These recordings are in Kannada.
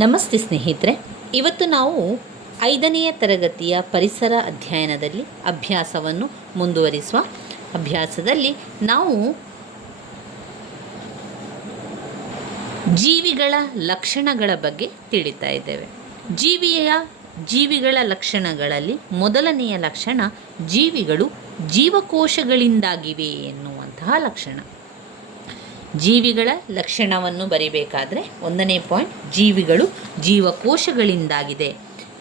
ನಮಸ್ತೆ ಸ್ನೇಹಿತರೆ, ಇವತ್ತು ನಾವು 5ನೆಯ ತರಗತಿಯ ಪರಿಸರ ಅಧ್ಯಯನದಲ್ಲಿ ಅಭ್ಯಾಸವನ್ನು ಮುಂದುವರಿಸುವ. ಅಭ್ಯಾಸದಲ್ಲಿ ನಾವು ಜೀವಿಗಳ ಲಕ್ಷಣಗಳ ಬಗ್ಗೆ ತಿಳಿತಾ ಇದ್ದೇವೆ. ಜೀವಿಗಳ ಲಕ್ಷಣಗಳಲ್ಲಿ ಮೊದಲನೆಯ ಲಕ್ಷಣ ಜೀವಿಗಳು ಜೀವಕೋಶಗಳಿಂದಾಗಿವೆ ಎನ್ನುವಂತಹ ಲಕ್ಷಣ. ಜೀವಿಗಳ ಲಕ್ಷಣವನ್ನು ಬರಿಬೇಕಾದ್ರೆ 1ನೇ ಪಾಯಿಂಟ್ ಜೀವಿಗಳು ಜೀವಕೋಶಗಳಿಂದಾಗಿದೆ.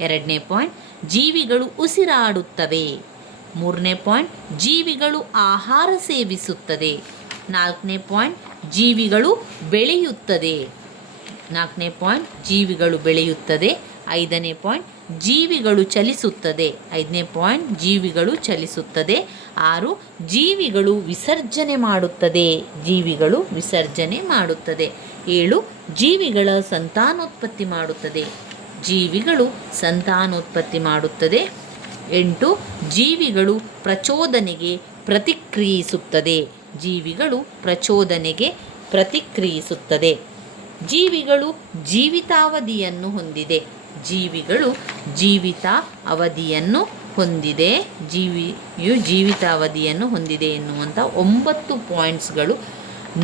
2ನೇ ಪಾಯಿಂಟ್ ಜೀವಿಗಳು ಉಸಿರಾಡುತ್ತವೆ. 3ನೇ ಪಾಯಿಂಟ್ ಜೀವಿಗಳು ಆಹಾರ ಸೇವಿಸುತ್ತದೆ. 4ನೇ ಪಾಯಿಂಟ್ ಜೀವಿಗಳು ಬೆಳೆಯುತ್ತದೆ. 4ನೇ ಪಾಯಿಂಟ್ ಜೀವಿಗಳು ಬೆಳೆಯುತ್ತದೆ. 5ನೇ ಪಾಯಿಂಟ್ ಜೀವಿಗಳು ಚಲಿಸುತ್ತದೆ. 5ನೇ ಪಾಯಿಂಟ್ ಜೀವಿಗಳು ಚಲಿಸುತ್ತದೆ. 6 ಜೀವಿಗಳು ವಿಸರ್ಜನೆ ಮಾಡುತ್ತದೆ. 7 ಜೀವಿಗಳ ಸಂತಾನೋತ್ಪತ್ತಿ ಮಾಡುತ್ತದೆ. 8 ಜೀವಿಗಳು ಪ್ರಚೋದನೆಗೆ ಪ್ರತಿಕ್ರಿಯಿಸುತ್ತದೆ. ಜೀವಿಗಳು ಜೀವಿತಾವಧಿಯನ್ನು ಹೊಂದಿದೆ. ಜೀವಿಯು ಜೀವಿತಾವಧಿಯನ್ನು ಹೊಂದಿದೆ ಎನ್ನುವಂಥ 9 ಪಾಯಿಂಟ್ಸ್ಗಳು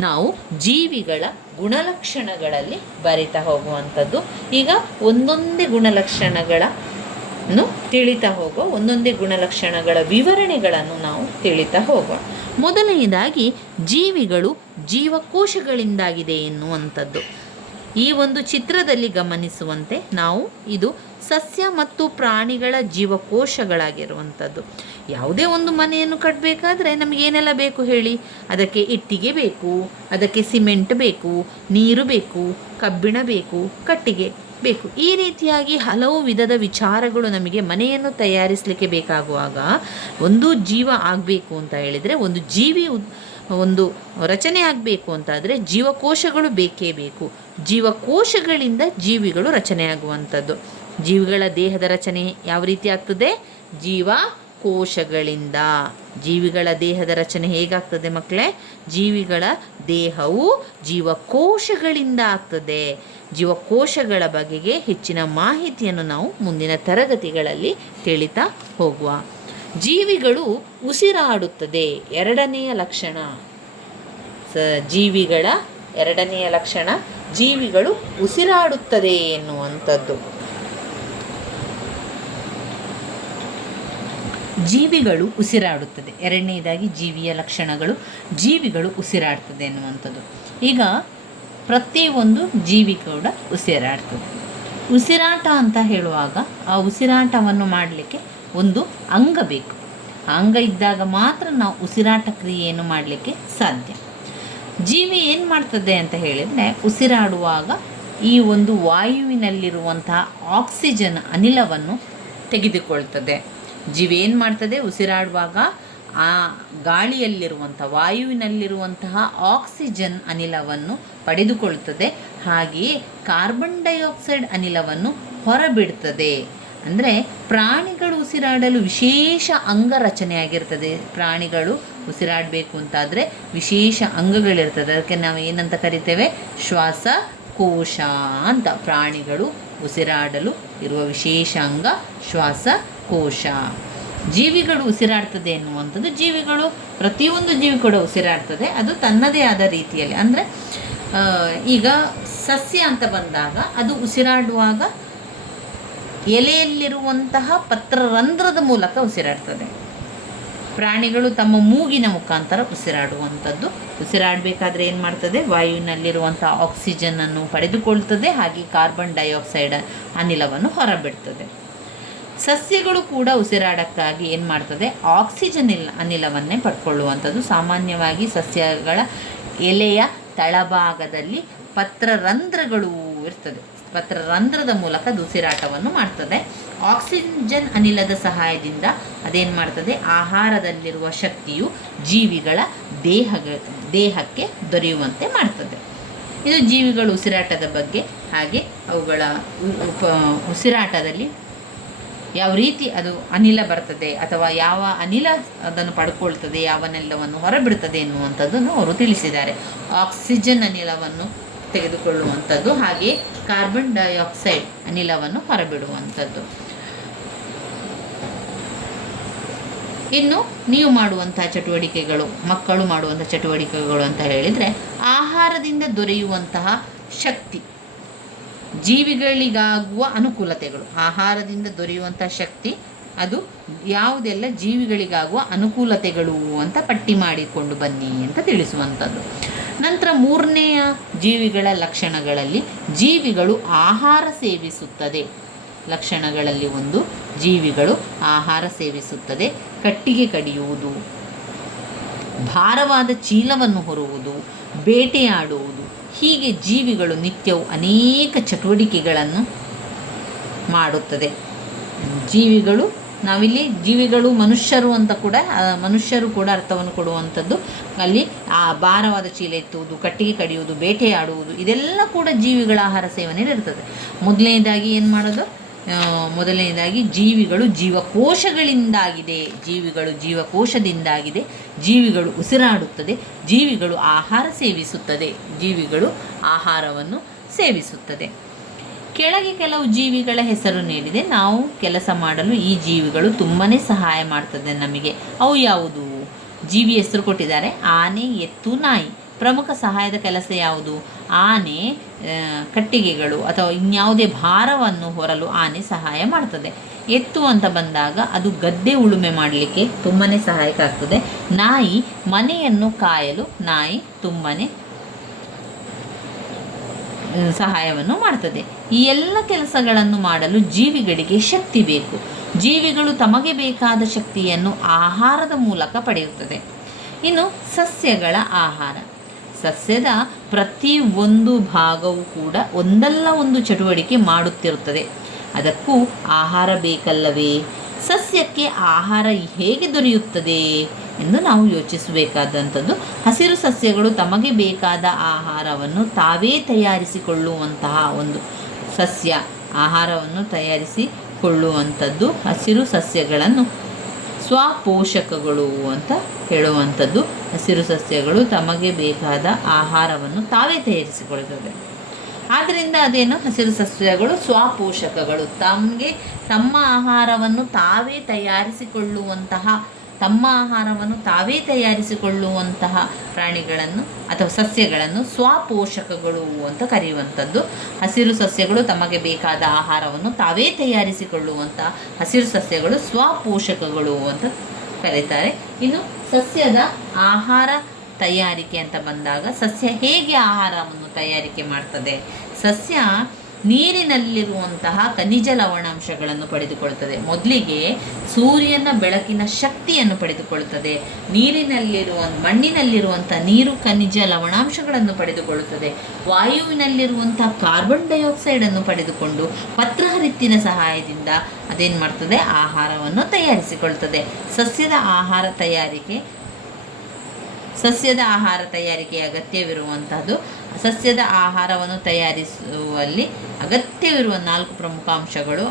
ನಾವು ಜೀವಿಗಳ ಗುಣಲಕ್ಷಣಗಳಲ್ಲಿ ಬರಿತಾ ಹೋಗುವಂಥದ್ದು. ಈಗ ಒಂದೊಂದೇ ಗುಣಲಕ್ಷಣಗಳನ್ನು ತಿಳಿತಾ ಹೋಗೋ, ಒಂದೊಂದೇ ಗುಣಲಕ್ಷಣಗಳ ವಿವರಣೆಗಳನ್ನು ನಾವು ತಿಳಿತಾ ಹೋಗೋಣ. ಮೊದಲನೆಯದಾಗಿ ಜೀವಿಗಳು ಜೀವಕೋಶಗಳಿಂದಾಗಿದೆ ಎನ್ನುವಂಥದ್ದು. ಈ ಒಂದು ಚಿತ್ರದಲ್ಲಿ ಗಮನಿಸುವಂತೆ ನಾವು ಇದು ಸಸ್ಯ ಮತ್ತು ಪ್ರಾಣಿಗಳ ಜೀವಕೋಶಗಳಾಗಿರುವಂಥದ್ದು. ಯಾವುದೇ ಒಂದು ಮನೆಯನ್ನು ಕಟ್ಟಬೇಕಾದ್ರೆ ನಮಗೇನೆಲ್ಲ ಬೇಕು ಹೇಳಿ? ಅದಕ್ಕೆ ಇಟ್ಟಿಗೆ ಬೇಕು, ಅದಕ್ಕೆ ಸಿಮೆಂಟ್ ಬೇಕು, ನೀರು ಬೇಕು, ಕಬ್ಬಿಣ ಬೇಕು, ಕಟ್ಟಿಗೆ ಬೇಕು. ಈ ರೀತಿಯಾಗಿ ಹಲವು ವಿಧದ ವಿಚಾರಗಳು ನಮಗೆ ಮನೆಯನ್ನು ತಯಾರಿಸಲಿಕ್ಕೆ ಬೇಕಾಗುವಾಗ ಒಂದು ಜೀವ ಆಗಬೇಕು ಅಂತ ಹೇಳಿದರೆ, ಒಂದು ರಚನೆ ಆಗಬೇಕು ಅಂತಾದರೆ ಜೀವಕೋಶಗಳು ಬೇಕೇ ಬೇಕು. ಜೀವಕೋಶಗಳಿಂದ ಜೀವಿಗಳು ರಚನೆಯಾಗುವಂಥದ್ದು. ಜೀವಿಗಳ ದೇಹದ ರಚನೆ ಯಾವ ರೀತಿ ಆಗ್ತದೆ? ಜೀವಕೋಶಗಳಿಂದ. ಜೀವಿಗಳ ದೇಹದ ರಚನೆ ಹೇಗಾಗ್ತದೆ ಮಕ್ಕಳೇ? ಜೀವಿಗಳ ದೇಹವು ಜೀವಕೋಶಗಳಿಂದ ಆಗ್ತದೆ. ಜೀವಕೋಶಗಳ ಬಗೆಗೆ ಹೆಚ್ಚಿನ ಮಾಹಿತಿಯನ್ನು ನಾವು ಮುಂದಿನ ತರಗತಿಗಳಲ್ಲಿ ತಿಳಿತಾ ಹೋಗುವ. ಜೀವಿಗಳು ಉಸಿರಾಡುತ್ತದೆ. 2ನೆಯ ಲಕ್ಷಣ. ಜೀವಿಗಳ 2ನೆಯ ಲಕ್ಷಣ ಜೀವಿಗಳು ಉಸಿರಾಡುತ್ತದೆ ಎನ್ನುವಂಥದ್ದು. ಜೀವಿಗಳು ಉಸಿರಾಡುತ್ತದೆ. 2ನೇದಾಗಿ ಜೀವಿಯ ಲಕ್ಷಣಗಳು ಜೀವಿಗಳು ಉಸಿರಾಡ್ತದೆ ಎನ್ನುವಂಥದ್ದು. ಈಗ ಪ್ರತಿಯೊಂದು ಜೀವಿ ಕೂಡ ಉಸಿರಾಡ್ತದೆ. ಉಸಿರಾಟ ಅಂತ ಹೇಳುವಾಗ ಆ ಉಸಿರಾಟವನ್ನು ಮಾಡಲಿಕ್ಕೆ ಒಂದು ಅಂಗ ಬೇಕು. ಆ ಅಂಗ ಇದ್ದಾಗ ಮಾತ್ರ ನಾವು ಉಸಿರಾಟ ಕ್ರಿಯೆಯನ್ನು ಮಾಡಲಿಕ್ಕೆ ಸಾಧ್ಯ. ಜೀವಿ ಏನು ಮಾಡ್ತದೆ ಅಂತ ಹೇಳಿದರೆ, ಉಸಿರಾಡುವಾಗ ಈ ಒಂದು ವಾಯುವಿನಲ್ಲಿರುವಂತಹ ಆಕ್ಸಿಜನ್ ಅನಿಲವನ್ನು ತೆಗೆದುಕೊಳ್ತದೆ. ಜೀವಿ ಏನು ಮಾಡ್ತದೆ? ಉಸಿರಾಡುವಾಗ ಆ ವಾಯುವಿನಲ್ಲಿರುವಂತಹ ಆಕ್ಸಿಜನ್ ಅನಿಲವನ್ನು ಪಡೆದುಕೊಳ್ಳುತ್ತದೆ. ಹಾಗೆಯೇ ಕಾರ್ಬನ್ ಡೈಆಕ್ಸೈಡ್ ಅನಿಲವನ್ನು ಹೊರಬಿಡ್ತದೆ. ಅಂದರೆ ಪ್ರಾಣಿಗಳು ಉಸಿರಾಡಲು ವಿಶೇಷ ಅಂಗರಚನೆಯಾಗಿರ್ತದೆ. ಪ್ರಾಣಿಗಳು ಉಸಿರಾಡಬೇಕು ಅಂತಾದರೆ ವಿಶೇಷ ಅಂಗಗಳಿರ್ತದೆ. ಅದಕ್ಕೆ ನಾವು ಏನಂತ ಕರಿತೇವೆ? ಶ್ವಾಸಕೋಶ ಅಂತ. ಪ್ರಾಣಿಗಳು ಉಸಿರಾಡಲು ಇರುವ ವಿಶೇಷ ಅಂಗ ಶ್ವಾಸಕೋಶ. ಜೀವಿಗಳು ಉಸಿರಾಡ್ತದೆ ಎನ್ನುವಂಥದ್ದು, ಪ್ರತಿಯೊಂದು ಜೀವಿ ಕೂಡ ಉಸಿರಾಡ್ತದೆ, ಅದು ತನ್ನದೇ ಆದ ರೀತಿಯಲ್ಲಿ. ಅಂದರೆ ಈಗ ಸಸ್ಯ ಅಂತ ಬಂದಾಗ ಅದು ಉಸಿರಾಡುವಾಗ ಎಲೆಯಲ್ಲಿರುವಂತಹ ಪತ್ರರಂಧ್ರದ ಮೂಲಕ ಉಸಿರಾಡ್ತದೆ. ಪ್ರಾಣಿಗಳು ತಮ್ಮ ಮೂಗಿನ ಮುಖಾಂತರ ಉಸಿರಾಡುವಂಥದ್ದು. ಉಸಿರಾಡಬೇಕಾದ್ರೆ ಏನು ಮಾಡ್ತದೆ? ವಾಯುವಿನಲ್ಲಿರುವಂಥ ಆಕ್ಸಿಜನ್ನನ್ನು ಪಡೆದುಕೊಳ್ತದೆ, ಹಾಗೆ ಕಾರ್ಬನ್ ಡೈಆಕ್ಸೈಡ್ ಅನಿಲವನ್ನು ಹೊರಬಿಡ್ತದೆ. ಸಸ್ಯಗಳು ಕೂಡ ಉಸಿರಾಡಕ್ಕಾಗಿ ಏನು ಮಾಡ್ತದೆ? ಆಕ್ಸಿಜನ್ ಅನಿಲವನ್ನೇ ಪಡ್ಕೊಳ್ಳುವಂಥದ್ದು. ಸಾಮಾನ್ಯವಾಗಿ ಸಸ್ಯಗಳ ಎಲೆಯ ತಳಭಾಗದಲ್ಲಿ ಪತ್ರರಂಧ್ರಗಳು ಇರ್ತದೆ. ಪತ್ರರಂಧ್ರದ ಮೂಲಕ ಅದು ಉಸಿರಾಟವನ್ನು ಮಾಡ್ತದೆ. ಆಕ್ಸಿಜನ್ ಅನಿಲದ ಸಹಾಯದಿಂದ ಅದೇನು ಮಾಡ್ತದೆ? ಆಹಾರದಲ್ಲಿರುವ ಶಕ್ತಿಯು ಜೀವಿಗಳ ದೇಹಕ್ಕೆ ದೊರೆಯುವಂತೆ ಮಾಡ್ತದೆ. ಇದು ಜೀವಿಗಳ ಉಸಿರಾಟದ ಬಗ್ಗೆ. ಹಾಗೆ ಅವುಗಳ ಉಸಿರಾಟದಲ್ಲಿ ಯಾವ ರೀತಿ ಅದು ಅನಿಲ ಬರ್ತದೆ ಅಥವಾ ಯಾವ ಅನಿಲ ಅದನ್ನು ಪಡ್ಕೊಳ್ತದೆ, ಯಾವನೆಲ್ಲವನ್ನು ಹೊರಬಿಡ್ತದೆ ಎನ್ನುವಂಥದ್ದನ್ನು ಅವರು ತಿಳಿಸಿದ್ದಾರೆ. ಆಕ್ಸಿಜನ್ ಅನಿಲವನ್ನು ತೆಗೆದುಕೊಳ್ಳುವಂಥದ್ದು, ಹಾಗೆ ಕಾರ್ಬನ್ ಡೈಆಕ್ಸೈಡ್ ಅನಿಲವನ್ನು ಹೊರಬಿಡುವಂಥದ್ದು. ಇನ್ನು ನೀವು ಮಾಡುವಂಥ ಚಟುವಟಿಕೆಗಳು, ಮಕ್ಕಳು ಮಾಡುವಂಥ ಚಟುವಟಿಕೆಗಳು ಅಂತ ಹೇಳಿದರೆ, ಆಹಾರದಿಂದ ದೊರೆಯುವಂತಹ ಶಕ್ತಿ, ಜೀವಿಗಳಿಗಾಗುವ ಅನುಕೂಲತೆಗಳು. ಆಹಾರದಿಂದ ದೊರೆಯುವಂಥ ಶಕ್ತಿ, ಅದು ಯಾವುದೆಲ್ಲ ಜೀವಿಗಳಿಗಾಗುವ ಅನುಕೂಲತೆಗಳು ಅಂತ ಪಟ್ಟಿ ಮಾಡಿಕೊಂಡು ಬನ್ನಿ ಅಂತ ತಿಳಿಸುವಂಥದ್ದು. ನಂತರ ಮೂರನೆಯ ಜೀವಿಗಳ ಲಕ್ಷಣಗಳಲ್ಲಿ, ಜೀವಿಗಳು ಆಹಾರ ಸೇವಿಸುತ್ತದೆ. ಲಕ್ಷಣಗಳಲ್ಲಿ ಒಂದು, ಜೀವಿಗಳು ಆಹಾರ ಸೇವಿಸುತ್ತದೆ. ಕಟ್ಟಿಗೆ ಕಡಿಯುವುದು, ಭಾರವಾದ ಚೀಲವನ್ನು ಹೊರುವುದು, ಬೇಟೆಯಾಡುವುದು, ಹೀಗೆ ಜೀವಿಗಳು ನಿತ್ಯವೂ ಅನೇಕ ಚಟುವಟಿಕೆಗಳನ್ನು ಮಾಡುತ್ತದೆ. ಜೀವಿಗಳು, ನಾವಿಲ್ಲಿ ಜೀವಿಗಳು ಮನುಷ್ಯರು ಅಂತ ಕೂಡ, ಮನುಷ್ಯರು ಕೂಡ ಅರ್ಥವನ್ನು ಕೊಡುವಂಥದ್ದು. ಅಲ್ಲಿ ಆ ಭಾರವಾದ ಚೀಲ ಎತ್ತುವುದು, ಕಟ್ಟಿಗೆ ಕಡಿಯುವುದು, ಬೇಟೆಯಾಡುವುದು, ಇದೆಲ್ಲ ಕೂಡ ಜೀವಿಗಳ ಆಹಾರ ಸೇವನೆಯಲ್ಲಿ ಇರ್ತದೆ. ಮೊದಲನೇದಾಗಿ ಏನು ಮಾಡೋದು? ಮೊದಲನೇದಾಗಿ ಜೀವಿಗಳು ಜೀವಕೋಶಗಳಿಂದಾಗಿದೆ, ಜೀವಿಗಳು ಜೀವಕೋಶದಿಂದಾಗಿದೆ, ಜೀವಿಗಳು ಉಸಿರಾಡುತ್ತದೆ, ಜೀವಿಗಳು ಆಹಾರ ಸೇವಿಸುತ್ತದೆ, ಜೀವಿಗಳು ಆಹಾರವನ್ನು ಸೇವಿಸುತ್ತದೆ. ಕೆಳಗೆ ಕೆಲವು ಜೀವಿಗಳ ಹೆಸರು ನೀಡಿದೆ. ನಾವು ಕೆಲಸ ಮಾಡಲು ಈ ಜೀವಿಗಳು ತುಂಬಾ ಸಹಾಯ ಮಾಡ್ತದೆ ನಮಗೆ. ಅವು ಯಾವುದು? ಜೀವಿ ಹೆಸರು ಕೊಟ್ಟಿದ್ದಾರೆ, ಆನೆ, ಎತ್ತು, ನಾಯಿ. ಪ್ರಮುಖ ಸಹಾಯದ ಕೆಲಸ ಯಾವುದು? ಆನೆ ಕಟ್ಟಿಗೆಗಳು ಅಥವಾ ಇನ್ಯಾವುದೇ ಭಾರವನ್ನು ಹೊರಲು ಆನೆ ಸಹಾಯ ಮಾಡ್ತದೆ. ಎತ್ತು ಅಂತ ಬಂದಾಗ ಅದು ಗದ್ದೆ ಉಳುಮೆ ಮಾಡಲಿಕ್ಕೆ ತುಂಬಾ ಸಹಾಯಕ ಆಗ್ತದೆ. ನಾಯಿ ಮನೆಯನ್ನು ಕಾಯಲು ನಾಯಿ ತುಂಬಾ ಸಹಾಯವನ್ನು ಮಾಡ್ತದೆ. ಈ ಎಲ್ಲ ಕೆಲಸಗಳನ್ನು ಮಾಡಲು ಜೀವಿಗಳಿಗೆ ಶಕ್ತಿ ಬೇಕು. ಜೀವಿಗಳು ತಮಗೆ ಬೇಕಾದ ಶಕ್ತಿಯನ್ನು ಆಹಾರದ ಮೂಲಕ ಪಡೆಯುತ್ತದೆ. ಇನ್ನು ಸಸ್ಯಗಳ ಆಹಾರ. ಸಸ್ಯದ ಪ್ರತಿ ಒಂದು ಭಾಗವೂ ಕೂಡ ಒಂದಲ್ಲ ಒಂದು ಚಟುವಟಿಕೆ ಮಾಡುತ್ತಿರುತ್ತದೆ. ಅದಕ್ಕೂ ಆಹಾರ ಬೇಕಲ್ಲವೇ? ಸಸ್ಯಕ್ಕೆ ಆಹಾರ ಹೇಗೆ ದೊರೆಯುತ್ತದೆ ಎಂದು ನಾವು ಯೋಚಿಸಬೇಕಾದಂಥದ್ದು. ಹಸಿರು ಸಸ್ಯಗಳು ತಮಗೆ ಬೇಕಾದ ಆಹಾರವನ್ನು ತಾವೇ ತಯಾರಿಸಿಕೊಳ್ಳುವಂತಹ ಒಂದು ಸಸ್ಯ, ಆಹಾರವನ್ನು ತಯಾರಿಸಿಕೊಳ್ಳುವಂಥದ್ದು. ಹಸಿರು ಸಸ್ಯಗಳನ್ನು ಸ್ವಪೋಷಕಗಳು ಅಂತ ಹೇಳುವಂಥದ್ದು. ಹಸಿರು ಸಸ್ಯಗಳು ತಮಗೆ ಬೇಕಾದ ಆಹಾರವನ್ನು ತಾವೇ ತಯಾರಿಸಿಕೊಳ್ಳುತ್ತದೆ. ಆದ್ದರಿಂದ ಅದೇನು, ಹಸಿರು ಸಸ್ಯಗಳು ಸ್ವಪೋಷಕಗಳು, ತಮ್ಮ ಆಹಾರವನ್ನು ತಾವೇ ತಯಾರಿಸಿಕೊಳ್ಳುವಂತಹ ಪ್ರಾಣಿಗಳನ್ನು ಅಥವಾ ಸಸ್ಯಗಳನ್ನು ಸ್ವಪೋಷಕಗಳು ಅಂತ ಕರೆಯುವಂಥದ್ದು. ಹಸಿರು ಸಸ್ಯಗಳು ತಮಗೆ ಬೇಕಾದ ಆಹಾರವನ್ನು ತಾವೇ ತಯಾರಿಸಿಕೊಳ್ಳುವಂತಹ ಹಸಿರು ಸಸ್ಯಗಳು ಸ್ವಪೋಷಕಗಳು ಅಂತ ಕರೀತಾರೆ. ಇನ್ನು ಸಸ್ಯದ ಆಹಾರ ತಯಾರಿಕೆ ಅಂತ ಬಂದಾಗ, ಸಸ್ಯ ಹೇಗೆ ಆಹಾರವನ್ನು ತಯಾರಿಕೆ ಮಾಡ್ತದೆ? ಸಸ್ಯ ನೀರಿನಲ್ಲಿರುವಂತಹ ಖನಿಜ ಲವಣಾಂಶಗಳನ್ನು ಪಡೆದುಕೊಳ್ಳುತ್ತದೆ. ಮೊದಲಿಗೆ ಸೂರ್ಯನ ಬೆಳಕಿನ ಶಕ್ತಿಯನ್ನು ಪಡೆದುಕೊಳ್ಳುತ್ತದೆ. ಮಣ್ಣಿನಲ್ಲಿರುವಂಥ ನೀರು ಖನಿಜ ಲವಣಾಂಶಗಳನ್ನು ಪಡೆದುಕೊಳ್ಳುತ್ತದೆ. ವಾಯುವಿನಲ್ಲಿರುವಂಥ ಕಾರ್ಬನ್ ಡೈಆಕ್ಸೈಡನ್ನು ಪಡೆದುಕೊಂಡು ಪತ್ರಹರಿತ್ತಿನ ಸಹಾಯದಿಂದ ಅದೇನು ಮಾಡ್ತದೆ? ಆಹಾರವನ್ನು ತಯಾರಿಸಿಕೊಳ್ತದೆ. ಸಸ್ಯದ ಆಹಾರ ತಯಾರಿಕೆ ಅಗತ್ಯವಿರುವಂಥದ್ದು. ಸಸ್ಯದ ಆಹಾರವನ್ನು ತಯಾರಿಸುವಲ್ಲಿ ಅಗತ್ಯವಿರುವ 4 ಪ್ರಮುಖ ಅಂಶಗಳು.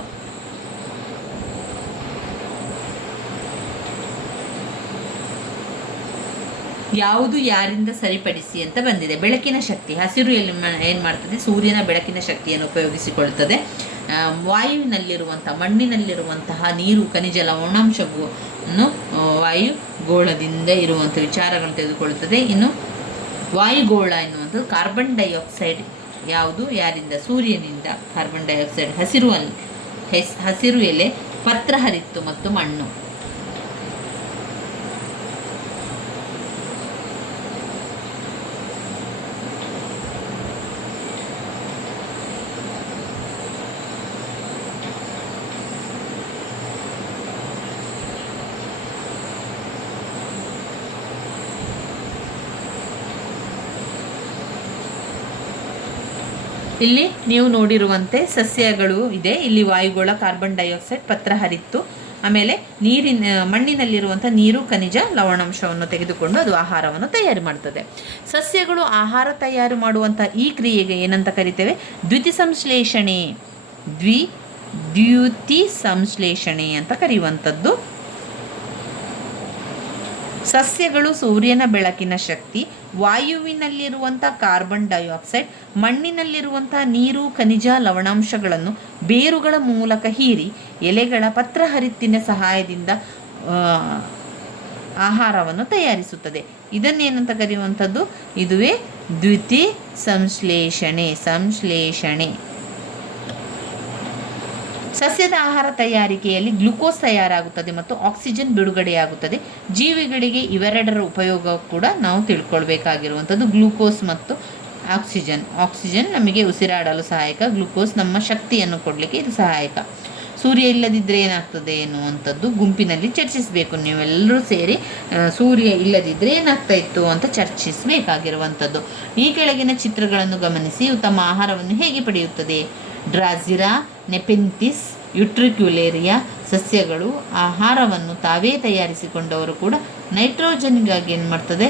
ಯಾವುದು ಯಾರಿಂದ ಸರಿಪಡಿಸಿ ಅಂತ ಬಂದಿದೆ. ಬೆಳಕಿನ ಶಕ್ತಿ. ಹಸಿರು ಏನು ಮಾಡ್ತದೆ? ಸೂರ್ಯನ ಬೆಳಕಿನ ಶಕ್ತಿಯನ್ನು ಉಪಯೋಗಿಸಿಕೊಳ್ಳುತ್ತದೆ. ಮಣ್ಣಿನಲ್ಲಿರುವಂತಹ ನೀರು ಖನಿಜ ಲವಣಾಂಶವನ್ನು ವಾಯುಗೋಳದಿಂದ ಇರುವಂಥ ವಿಚಾರಗಳನ್ನು ತೆಗೆದುಕೊಳ್ಳುತ್ತದೆ. ಇನ್ನು ವಾಯುಗೋಳ ಎನ್ನುವಂಥದ್ದು ಕಾರ್ಬನ್ ಡೈಆಕ್ಸೈಡ್ ಯಾರಿಂದ? ಸೂರ್ಯನಿಂದ ಕಾರ್ಬನ್ ಡೈಆಕ್ಸೈಡ್. ಹಸಿರು ಎಲೆ, ಪತ್ರಹರಿತ್ತು ಮತ್ತು ಮಣ್ಣು. ಇಲ್ಲಿ ನೀವು ನೋಡಿರುವಂತೆ ಸಸ್ಯಗಳು ಇದೆ. ಇಲ್ಲಿ ವಾಯುಗೋಳ, ಕಾರ್ಬನ್ ಡೈಆಕ್ಸೈಡ್, ಪತ್ರಹರಿತ್ತು, ಆಮೇಲೆ ಮಣ್ಣಿನಲ್ಲಿರುವಂಥ ನೀರು ಖನಿಜ ಲವಣಾಂಶವನ್ನು ತೆಗೆದುಕೊಂಡು ಅದು ಆಹಾರವನ್ನು ತಯಾರು ಮಾಡ್ತದೆ. ಸಸ್ಯಗಳು ಆಹಾರ ತಯಾರು ಮಾಡುವಂಥ ಈ ಕ್ರಿಯೆಗೆ ಏನಂತ ಕರಿತೇವೆ? ದ್ಯುತಿ ಸಂಶ್ಲೇಷಣೆ ಅಂತ ಕರೆಯುವಂಥದ್ದು. ಸಸ್ಯಗಳು ಸೂರ್ಯನ ಬೆಳಕಿನ ಶಕ್ತಿ, ವಾಯುವಿನಲ್ಲಿರುವಂಥ ಕಾರ್ಬನ್ ಡೈಆಕ್ಸೈಡ್, ಮಣ್ಣಿನಲ್ಲಿರುವಂಥ ನೀರು, ಖನಿಜ, ಲವಣಾಂಶಗಳನ್ನು ಬೇರುಗಳ ಮೂಲಕ ಹೀರಿ ಎಲೆಗಳ ಪತ್ರಹರಿತ್ತಿನ ಸಹಾಯದಿಂದ ಆಹಾರವನ್ನು ತಯಾರಿಸುತ್ತದೆ. ಇದನ್ನೇನಂತ ಕರೆಯುವಂಥದ್ದು? ಇದುವೇ ದ್ಯುತಿ ಸಂಶ್ಲೇಷಣೆ. ಸಸ್ಯದ ಆಹಾರ ತಯಾರಿಕೆಯಲ್ಲಿ ಗ್ಲುಕೋಸ್ ತಯಾರಾಗುತ್ತದೆ ಮತ್ತು ಆಕ್ಸಿಜನ್ ಬಿಡುಗಡೆಯಾಗುತ್ತದೆ. ಜೀವಿಗಳಿಗೆ ಇವೆರಡರ ಉಪಯೋಗ ಕೂಡ ನಾವು ತಿಳ್ಕೊಳ್ಬೇಕಾಗಿರುವಂಥದ್ದು. ಗ್ಲೂಕೋಸ್ ಮತ್ತು ಆಕ್ಸಿಜನ್ ನಮಗೆ ಉಸಿರಾಡಲು ಸಹಾಯಕ, ಗ್ಲೂಕೋಸ್ ನಮ್ಮ ಶಕ್ತಿಯನ್ನು ಕೊಡಲಿಕ್ಕೆ ಇದು ಸಹಾಯಕ. ಸೂರ್ಯ ಇಲ್ಲದಿದ್ದರೆ ಏನಾಗ್ತದೆ ಎನ್ನುವಂಥದ್ದು ಗುಂಪಿನಲ್ಲಿ ಚರ್ಚಿಸಬೇಕು. ನೀವೆಲ್ಲರೂ ಸೇರಿ ಸೂರ್ಯ ಇಲ್ಲದಿದ್ದರೆ ಏನಾಗ್ತಾ ಇತ್ತು ಅಂತ ಚರ್ಚಿಸಬೇಕಾಗಿರುವಂಥದ್ದು. ಈ ಕೆಳಗಿನ ಚಿತ್ರಗಳನ್ನು ಗಮನಿಸಿ ತಮ್ಮ ಆಹಾರವನ್ನು ಹೇಗೆ ಪಡೆಯುತ್ತದೆ? ಡ್ರಾಸಿರಾ, ನೆಪೆಂಥಿಸ್, ಯುಟ್ರಿಕ್ಯುಲೇರಿಯಾ ಸಸ್ಯಗಳು ಆಹಾರವನ್ನು ತಾವೇ ತಯಾರಿಸಿಕೊಂಡವರು ಕೂಡ ನೈಟ್ರೋಜನ್ಗಾಗಿ ಏನು ಮಾಡ್ತದೆ?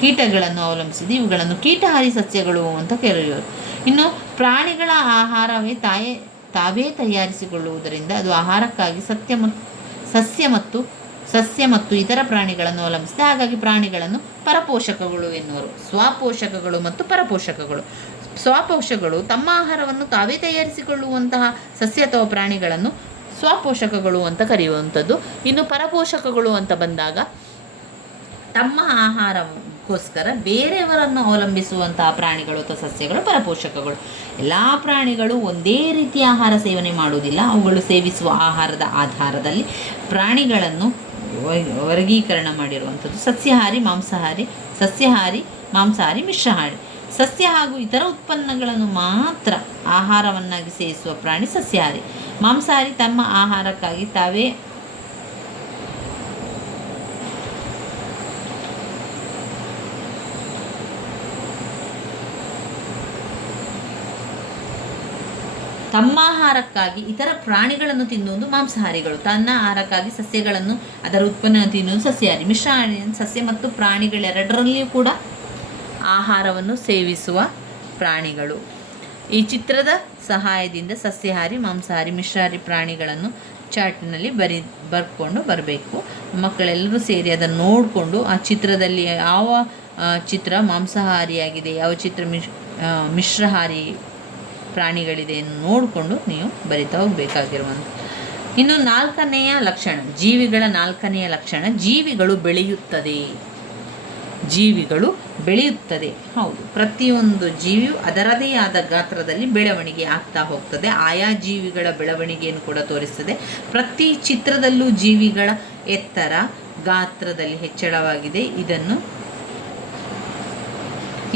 ಕೀಟಗಳನ್ನು ಅವಲಂಬಿಸಿದೆ. ಇವುಗಳನ್ನು ಕೀಟಹಾರಿ ಸಸ್ಯಗಳು ಅಂತ ಕರೆಯುವರು. ಇನ್ನು ಪ್ರಾಣಿಗಳ ಆಹಾರವೇ ತಾವೇ ತಯಾರಿಸಿಕೊಳ್ಳುವುದರಿಂದ ಅದು ಆಹಾರಕ್ಕಾಗಿ ಸಸ್ಯ ಮತ್ತು ಇತರ ಪ್ರಾಣಿಗಳನ್ನು ಅವಲಂಬಿಸಿದೆ. ಹಾಗಾಗಿ ಪ್ರಾಣಿಗಳನ್ನು ಪರಪೋಷಕಗಳು ಎನ್ನುವರು. ಸ್ವಪೋಷಕಗಳು ಮತ್ತು ಪರಪೋಷಕಗಳು. ಸ್ವಪೋಷಕಗಳು ತಮ್ಮ ಆಹಾರವನ್ನು ತಾವೇ ತಯಾರಿಸಿಕೊಳ್ಳುವಂತಹ ಸಸ್ಯ ಅಥವಾ ಪ್ರಾಣಿಗಳನ್ನು ಸ್ವಪೋಷಕಗಳು ಅಂತ ಕರೆಯುವಂಥದ್ದು. ಇನ್ನು ಪರಪೋಷಕಗಳು ಅಂತ ಬಂದಾಗ ತಮ್ಮ ಆಹಾರಕ್ಕೋಸ್ಕರ ಬೇರೆಯವರನ್ನು ಅವಲಂಬಿಸುವಂತಹ ಪ್ರಾಣಿಗಳು ಅಥವಾ ಸಸ್ಯಗಳು ಪರಪೋಷಕಗಳು. ಎಲ್ಲ ಪ್ರಾಣಿಗಳು ಒಂದೇ ರೀತಿಯ ಆಹಾರ ಸೇವನೆ ಮಾಡುವುದಿಲ್ಲ. ಅವುಗಳು ಸೇವಿಸುವ ಆಹಾರದ ಆಧಾರದಲ್ಲಿ ಪ್ರಾಣಿಗಳನ್ನು ವರ್ಗೀಕರಣ ಮಾಡಿರುವಂಥದ್ದು. ಸಸ್ಯಾಹಾರಿ, ಮಾಂಸಾಹಾರಿ, ಮಿಶ್ರಹಾರಿ. ಸಸ್ಯ ಹಾಗೂ ಇತರ ಉತ್ಪನ್ನಗಳನ್ನು ಮಾತ್ರ ಆಹಾರವನ್ನಾಗಿ ಸೇವಿಸುವ ಪ್ರಾಣಿ ಸಸ್ಯಾಹಾರಿ. ಮಾಂಸಾಹಾರಿ ತಮ್ಮ ಆಹಾರಕ್ಕಾಗಿ ತಾವೇ ಇತರ ಪ್ರಾಣಿಗಳನ್ನು ತಿನ್ನುವುದು ಮಾಂಸಾಹಾರಿಗಳು. ತನ್ನ ಆಹಾರಕ್ಕಾಗಿ ಸಸ್ಯಗಳನ್ನು ಅದರ ಉತ್ಪನ್ನ ತಿನ್ನುವುದು ಸಸ್ಯಾಹಾರಿ. ಮಿಶ್ರಹಾರಿ ಸಸ್ಯ ಮತ್ತು ಪ್ರಾಣಿಗಳೆರಡರಲ್ಲಿಯೂ ಕೂಡ ಆಹಾರವನ್ನು ಸೇವಿಸುವ ಪ್ರಾಣಿಗಳು. ಈ ಚಿತ್ರದ ಸಹಾಯದಿಂದ ಸಸ್ಯಾಹಾರಿ, ಮಾಂಸಾಹಾರಿ, ಮಿಶ್ರಹಾರಿ ಪ್ರಾಣಿಗಳನ್ನು ಚಾರ್ಟ್ನಲ್ಲಿ ಬರ್ಕೊಂಡು ಬರಬೇಕು. ಮಕ್ಕಳೆಲ್ಲರೂ ಸೇರಿ ಅದನ್ನು ನೋಡಿಕೊಂಡು ಆ ಚಿತ್ರದಲ್ಲಿ ಯಾವ ಚಿತ್ರ ಮಾಂಸಾಹಾರಿಯಾಗಿದೆ, ಯಾವ ಚಿತ್ರ ಮಿಶ್ರಹಾರಿ ಪ್ರಾಣಿಗಳಿದೆ ಎಂದು ನೋಡಿಕೊಂಡು ನೀವು ಬರಿತಾ ಹೋಗಬೇಕಾಗಿರುವಂಥ. ಇನ್ನು ನಾಲ್ಕನೆಯ ಲಕ್ಷಣ, ಜೀವಿಗಳ ನಾಲ್ಕನೆಯ ಲಕ್ಷಣ, ಜೀವಿಗಳು ಬೆಳೆಯುತ್ತದೆ. ಹೌದು, ಪ್ರತಿಯೊಂದು ಜೀವಿಯು ಅದರದೇ ಆದ ಗಾತ್ರದಲ್ಲಿ ಬೆಳವಣಿಗೆ ಆಗ್ತಾ ಹೋಗ್ತದೆ. ಆಯಾ ಜೀವಿಗಳ ಬೆಳವಣಿಗೆಯನ್ನು ಕೂಡ ತೋರಿಸ್ತದೆ. ಪ್ರತಿ ಚಿತ್ರದಲ್ಲೂ ಜೀವಿಗಳ ಎತ್ತರ, ಗಾತ್ರದಲ್ಲಿ ಹೆಚ್ಚಳವಾಗಿದೆ.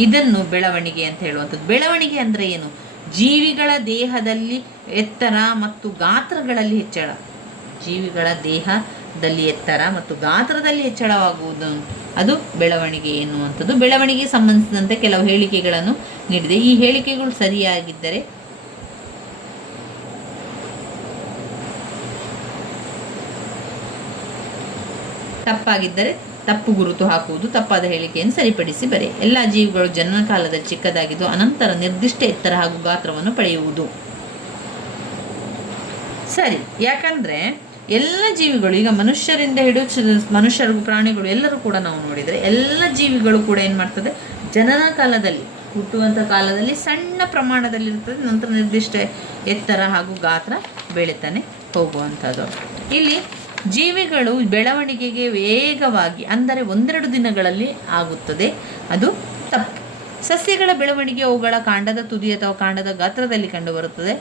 ಇದನ್ನು ಬೆಳವಣಿಗೆ ಅಂತ ಹೇಳುವಂಥದ್ದು. ಬೆಳವಣಿಗೆ ಅಂದರೆ ಏನು? ಜೀವಿಗಳ ದೇಹದಲ್ಲಿ ಎತ್ತರ ಮತ್ತು ಗಾತ್ರಗಳಲ್ಲಿ ಹೆಚ್ಚಳ. ಜೀವಿಗಳ ದೇಹದಲ್ಲಿ ಎತ್ತರ ಮತ್ತು ಗಾತ್ರದಲ್ಲಿ ಹೆಚ್ಚಳವಾಗುವುದು ಅದು ಬೆಳವಣಿಗೆ ಎನ್ನುವಂಥದ್ದು. ಬೆಳವಣಿಗೆಗೆ ಸಂಬಂಧಿಸಿದಂತೆ ಕೆಲವು ಹೇಳಿಕೆಗಳನ್ನು ನೀಡಿದೆ. ಈ ಹೇಳಿಕೆಗಳು ಸರಿಯಾಗಿದ್ದರೆ ತಪ್ಪಾಗಿದ್ದರೆ ತಪ್ಪು ಗುರುತು ಹಾಕುವುದು, ತಪ್ಪಾದ ಹೇಳಿಕೆಯನ್ನು ಸರಿಪಡಿಸಿ ಬರೆ. ಎಲ್ಲ ಜೀವಿಗಳು ಜನ್ಮಕಾಲದಲ್ಲಿ ಚಿಕ್ಕದಾಗಿದ್ದು ಅನಂತರ ನಿರ್ದಿಷ್ಟ ಎತ್ತರ ಹಾಗೂ ಗಾತ್ರವನ್ನು ಪಡೆಯುವುದು ಸರಿ. ಯಾಕಂದರೆ ಎಲ್ಲ ಜೀವಿಗಳು, ಈಗ ಮನುಷ್ಯರಿಂದ ಹಿಡಿದು ಮನುಷ್ಯರಿಗೂ ಪ್ರಾಣಿಗಳು ಎಲ್ಲರೂ ಕೂಡ ನಾವು ನೋಡಿದರೆ ಎಲ್ಲ ಜೀವಿಗಳು ಕೂಡ ಏನು ಮಾಡ್ತದೆ? ಜನನ ಕಾಲದಲ್ಲಿ, ಹುಟ್ಟುವಂಥ ಕಾಲದಲ್ಲಿ ಸಣ್ಣ ಪ್ರಮಾಣದಲ್ಲಿರ್ತದೆ. ನಂತರ ನಿರ್ದಿಷ್ಟ ಎತ್ತರ ಹಾಗೂ ಗಾತ್ರ ಬೆಳೀತಾನೆ ಹೋಗುವಂಥದ್ದು. ಇಲ್ಲಿ ಜೀವಿಗಳು ಬೆಳವಣಿಗೆಗೆ ವೇಗವಾಗಿ, ಅಂದರೆ 1-2 ದಿನಗಳಲ್ಲಿ ಆಗುತ್ತದೆ, ಅದು ತಪ್ಪು. ಸಸ್ಯಗಳ ಬೆಳವಣಿಗೆ ಅವುಗಳ ಕಾಂಡದ ತುದಿ ಅಥವಾ ಕಾಂಡದ ಗಾತ್ರದಲ್ಲಿ ಕಂಡುಬರುತ್ತದೆ.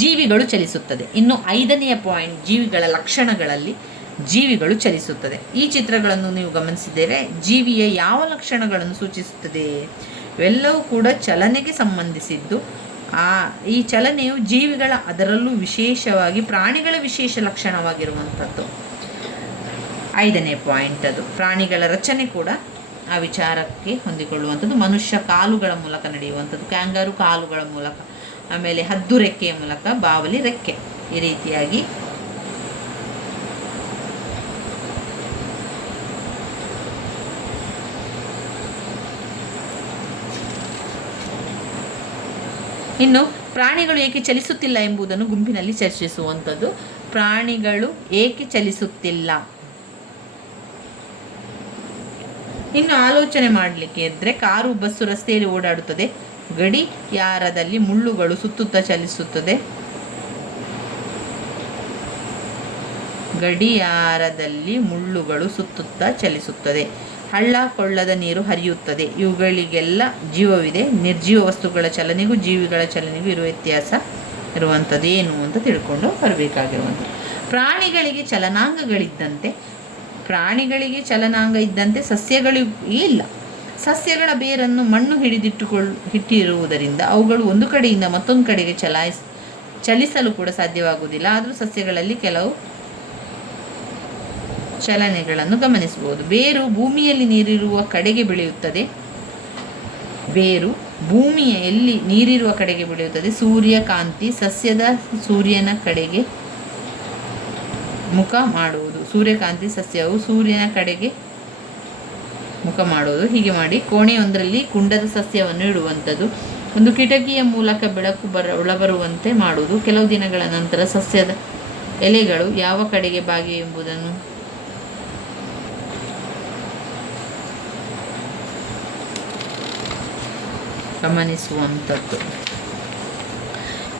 ಜೀವಿಗಳು ಚಲಿಸುತ್ತದೆ. ಇನ್ನು 5ನೆಯ ಪಾಯಿಂಟ್, ಜೀವಿಗಳ ಲಕ್ಷಣಗಳಲ್ಲಿ ಜೀವಿಗಳು ಚಲಿಸುತ್ತದೆ. ಈ ಚಿತ್ರಗಳನ್ನು ನೀವು ಗಮನಿಸಿದರೆ ಜೀವಿಯ ಯಾವ ಲಕ್ಷಣಗಳನ್ನು ಸೂಚಿಸುತ್ತದೆ? ಇವೆಲ್ಲವೂ ಕೂಡ ಚಲನೆಗೆ ಸಂಬಂಧಿಸಿದ್ದು. ಈ ಚಲನೆಯು ಜೀವಿಗಳ, ಅದರಲ್ಲೂ ವಿಶೇಷವಾಗಿ ಪ್ರಾಣಿಗಳ ವಿಶೇಷ ಲಕ್ಷಣವಾಗಿರುವಂಥದ್ದು. 5ನೇ ಪಾಯಿಂಟ್ ಅದು. ಪ್ರಾಣಿಗಳ ರಚನೆ ಕೂಡ ಆ ವಿಚಾರಕ್ಕೆ ಹೊಂದಿಕೊಳ್ಳುವಂಥದ್ದು. ಮನುಷ್ಯ ಕಾಲುಗಳ ಮೂಲಕ ನಡೆಯುವಂಥದ್ದು, ಕ್ಯಾಂಗರು ಕಾಲುಗಳ ಮೂಲಕ, ಆಮೇಲೆ ಹದ್ದು ರೆಕ್ಕೆಯ ಮೂಲಕ, ಬಾವಲಿ ರೆಕ್ಕೆ, ಈ ರೀತಿಯಾಗಿ ಇನ್ನು ಪ್ರಾಣಿಗಳು ಏಕೆ ಚಲಿಸುತ್ತಿಲ್ಲ ಎಂಬುದನ್ನು ಗುಂಪಿನಲ್ಲಿ ಚರ್ಚಿಸುವಂಥದ್ದು. ಪ್ರಾಣಿಗಳು ಏಕೆ ಚಲಿಸುತ್ತಿಲ್ಲ, ಇನ್ನು ಆಲೋಚನೆ ಮಾಡಲಿಕ್ಕೆ ಇದ್ದರೆ, ಕಾರು ಬಸ್ಸು ರಸ್ತೆಯಲ್ಲಿ ಓಡಾಡುತ್ತದೆ, ಗಡಿಯಾರದಲ್ಲಿ ಮುಳ್ಳುಗಳು ಸುತ್ತುತ್ತಾ ಚಲಿಸುತ್ತದೆ, ಗಡಿಯಾರದಲ್ಲಿ ಮುಳ್ಳುಗಳು ಸುತ್ತುತ್ತಾ ಚಲಿಸುತ್ತದೆ, ಹಳ್ಳ ಕೊಳ್ಳದ ನೀರು ಹರಿಯುತ್ತದೆ. ಇವುಗಳಿಗೆಲ್ಲ ಜೀವವಿದೆ. ನಿರ್ಜೀವ ವಸ್ತುಗಳ ಚಲನೆಗೂ ಜೀವಿಗಳ ಚಲನೆಗೂ ಇರುವ ವ್ಯತ್ಯಾಸ ಇರುವಂಥದ್ದು ಏನು ಅಂತ ತಿಳ್ಕೊಂಡು ಬರಬೇಕಾಗಿರುವಂಥದ್ದು. ಪ್ರಾಣಿಗಳಿಗೆ ಚಲನಾಂಗ ಇದ್ದಂತೆ ಸಸ್ಯಗಳಿಗೂ ಇಲ್ಲ. ಸಸ್ಯಗಳ ಬೇರನ್ನು ಮಣ್ಣು ಹಿಟ್ಟಿರುವುದರಿಂದ ಅವುಗಳು ಒಂದು ಕಡೆಯಿಂದ ಮತ್ತೊಂದು ಕಡೆಗೆ ಚಲಿಸಲು ಕೂಡ ಸಾಧ್ಯವಾಗುವುದಿಲ್ಲ. ಆದರೂ ಸಸ್ಯಗಳಲ್ಲಿ ಕೆಲವು ಚಲನೆಗಳನ್ನು ಗಮನಿಸಬಹುದು. ಬೇರು ಭೂಮಿಯಲ್ಲಿ ನೀರಿರುವ ಕಡೆಗೆ ಬೆಳೆಯುತ್ತದೆ. ಸೂರ್ಯಕಾಂತಿ ಸಸ್ಯದ ಸೂರ್ಯನ ಕಡೆಗೆ ಮುಖ ಮಾಡುವುದು. ಸೂರ್ಯಕಾಂತಿ ಸಸ್ಯವು ಸೂರ್ಯನ ಕಡೆಗೆ ಮುಖ ಮಾಡುವುದು. ಹೀಗೆ ಮಾಡಿ ಕೋಣೆಯೊಂದರಲ್ಲಿ ಕುಂಡದ ಸಸ್ಯವನ್ನು ಇಡುವಂಥದ್ದು. ಒಂದು ಕಿಟಕಿಯ ಮೂಲಕ ಬೆಳಕು ಒಳಬರುವಂತೆ ಮಾಡುವುದು. ಕೆಲವು ದಿನಗಳ ನಂತರ ಸಸ್ಯದ ಎಲೆಗಳು ಯಾವ ಕಡೆಗೆ ಬಾಗಿವೆ ಎಂಬುದನ್ನು ಗಮನಿಸುವಂಥದ್ದು.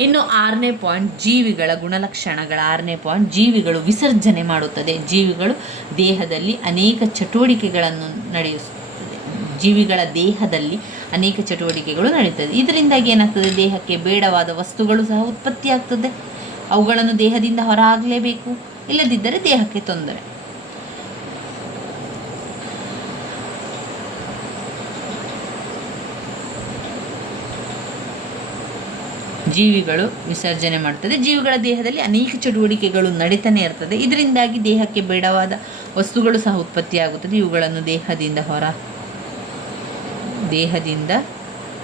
ಇನ್ನು 6ನೇ ಪಾಯಿಂಟ್ ಜೀವಿಗಳ ಗುಣಲಕ್ಷಣಗಳ 6ನೇ ಪಾಯಿಂಟ್ ಜೀವಿಗಳು ವಿಸರ್ಜನೆ ಮಾಡುತ್ತದೆ. ಜೀವಿಗಳು ದೇಹದಲ್ಲಿ ಅನೇಕ ಚಟುವಟಿಕೆಗಳನ್ನು ನಡೆಸುತ್ತದೆ. ಜೀವಿಗಳ ದೇಹದಲ್ಲಿ ಅನೇಕ ಚಟುವಟಿಕೆಗಳು ನಡೆಯುತ್ತದೆ. ಇದರಿಂದಾಗಿ ಏನಾಗ್ತದೆ, ದೇಹಕ್ಕೆ ಬೇಡವಾದ ವಸ್ತುಗಳು ಸಹ ಉತ್ಪತ್ತಿಯಾಗ್ತದೆ. ಅವುಗಳನ್ನು ದೇಹದಿಂದ ಹೊರಹಾಗಲೇಬೇಕು, ಇಲ್ಲದಿದ್ದರೆ ದೇಹಕ್ಕೆ ತೊಂದರೆ. ಜೀವಿಗಳು ವಿಸರ್ಜನೆ ಮಾಡ್ತದೆ. ಜೀವಿಗಳ ದೇಹದಲ್ಲಿ ಅನೇಕ ಚಟುವಟಿಕೆಗಳು ನಡೀತಾನೆ ಇರ್ತದೆ. ಇದರಿಂದಾಗಿ ದೇಹಕ್ಕೆ ಬೇಡವಾದ ವಸ್ತುಗಳು ಸಹ ಉತ್ಪತ್ತಿಯಾಗುತ್ತದೆ. ಇವುಗಳನ್ನು ದೇಹದಿಂದ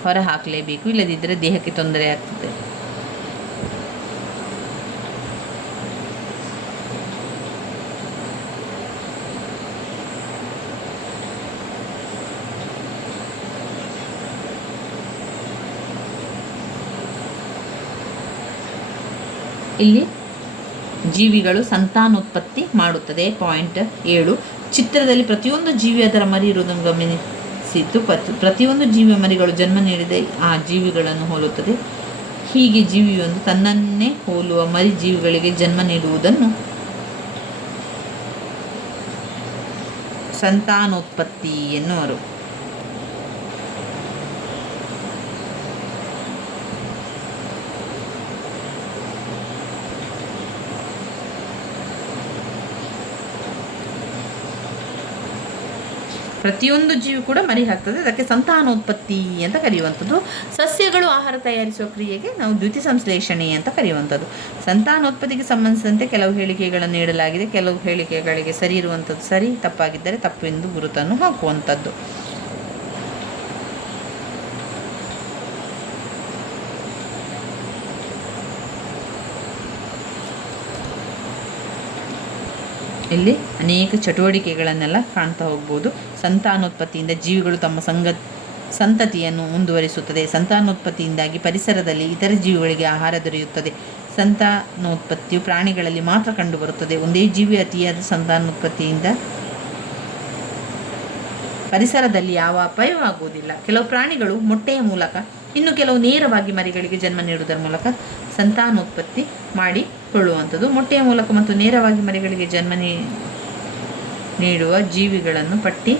ಹೊರ ಹಾಕಲೇಬೇಕು, ಇಲ್ಲದಿದ್ದರೆ ದೇಹಕ್ಕೆ ತೊಂದರೆ ಆಗ್ತದೆ. ಇಲ್ಲಿ ಜೀವಿಗಳು ಸಂತಾನೋತ್ಪತ್ತಿ ಮಾಡುತ್ತದೆ. ಪಾಯಿಂಟ್ 7 ಚಿತ್ರದಲ್ಲಿ ಪ್ರತಿಯೊಂದು ಜೀವಿ ಅದರ ಮರಿ ಇರುವುದನ್ನು ಗಮನಿಸಿದ್ದು, ಪ್ರತಿಯೊಂದು ಜೀವಿಯ ಮರಿಗಳು ಜನ್ಮ ನೀಡಿದ ಆ ಜೀವಿಗಳನ್ನು ಹೋಲುತ್ತದೆ. ಹೀಗೆ ಜೀವಿಯೊಂದು ತನ್ನನ್ನೇ ಹೋಲುವ ಮರಿ ಜೀವಿಗಳಿಗೆ ಜನ್ಮ ನೀಡುವುದನ್ನು ಸಂತಾನೋತ್ಪತ್ತಿ ಎನ್ನುವರು. ಪ್ರತಿಯೊಂದು ಜೀವಿ ಕೂಡ ಮರಿ ಹಾಕ್ತದೆ, ಅದಕ್ಕೆ ಸಂತಾನೋತ್ಪತ್ತಿ ಅಂತ ಕರೆಯುವಂಥದ್ದು. ಸಸ್ಯಗಳು ಆಹಾರ ತಯಾರಿಸುವ ಕ್ರಿಯೆಗೆ ನಾವು ದ್ಯುತಿ ಸಂಶ್ಲೇಷಣೆ ಅಂತ ಕರೆಯುವಂಥದ್ದು. ಸಂತಾನೋತ್ಪತ್ತಿಗೆ ಸಂಬಂಧಿಸಿದಂತೆ ಕೆಲವು ಹೇಳಿಕೆಗಳನ್ನು ನೀಡಲಾಗಿದೆ. ಕೆಲವು ಹೇಳಿಕೆಗಳಿಗೆ ಸರಿ ಇರುವಂಥದ್ದು ಸರಿ, ತಪ್ಪಾಗಿದ್ದರೆ ತಪ್ಪು ಎಂದು ಗುರುತನ್ನು ಹಾಕುವಂಥದ್ದು. ಇಲ್ಲಿ ಅನೇಕ ಚಟುವಟಿಕೆಗಳನ್ನೆಲ್ಲ ಕಾಣ್ತಾ ಹೋಗ್ಬೋದು. ಸಂತಾನೋತ್ಪತ್ತಿಯಿಂದ ಜೀವಿಗಳು ತಮ್ಮ ಸಂತತಿಯನ್ನು ಮುಂದುವರಿಸುತ್ತದೆ. ಸಂತಾನೋತ್ಪತ್ತಿಯಿಂದಾಗಿ ಪರಿಸರದಲ್ಲಿ ಇತರ ಜೀವಿಗಳಿಗೆ ಆಹಾರ ದೊರೆಯುತ್ತದೆ. ಸಂತಾನೋತ್ಪತ್ತಿಯು ಪ್ರಾಣಿಗಳಲ್ಲಿ ಮಾತ್ರ ಕಂಡುಬರುತ್ತದೆ. ಒಂದೇ ಜೀವಿ ಅತಿಯಾದ ಸಂತಾನೋತ್ಪತ್ತಿಯಿಂದ ಪರಿಸರದಲ್ಲಿ ಯಾವ ಅಪಾಯವೂ ಆಗುವುದಿಲ್ಲ. ಕೆಲವು ಪ್ರಾಣಿಗಳು ಮೊಟ್ಟೆಯ ಮೂಲಕ, ಇನ್ನು ಕೆಲವು ನೇರವಾಗಿ ಮರಿಗಳಿಗೆ ಜನ್ಮ ನೀಡುವುದರ ಮೂಲಕ ಸಂತಾನೋತ್ಪತ್ತಿ ಮಾಡಿಕೊಳ್ಳುವಂಥದ್ದು. ಮೊಟ್ಟೆಯ ಮೂಲಕ ಮತ್ತು ನೇರವಾಗಿ ಮರಿಗಳಿಗೆ ಜನ್ಮ ನೀಡುವ ಜೀವಿಗಳನ್ನು ಪಟ್ಟಿ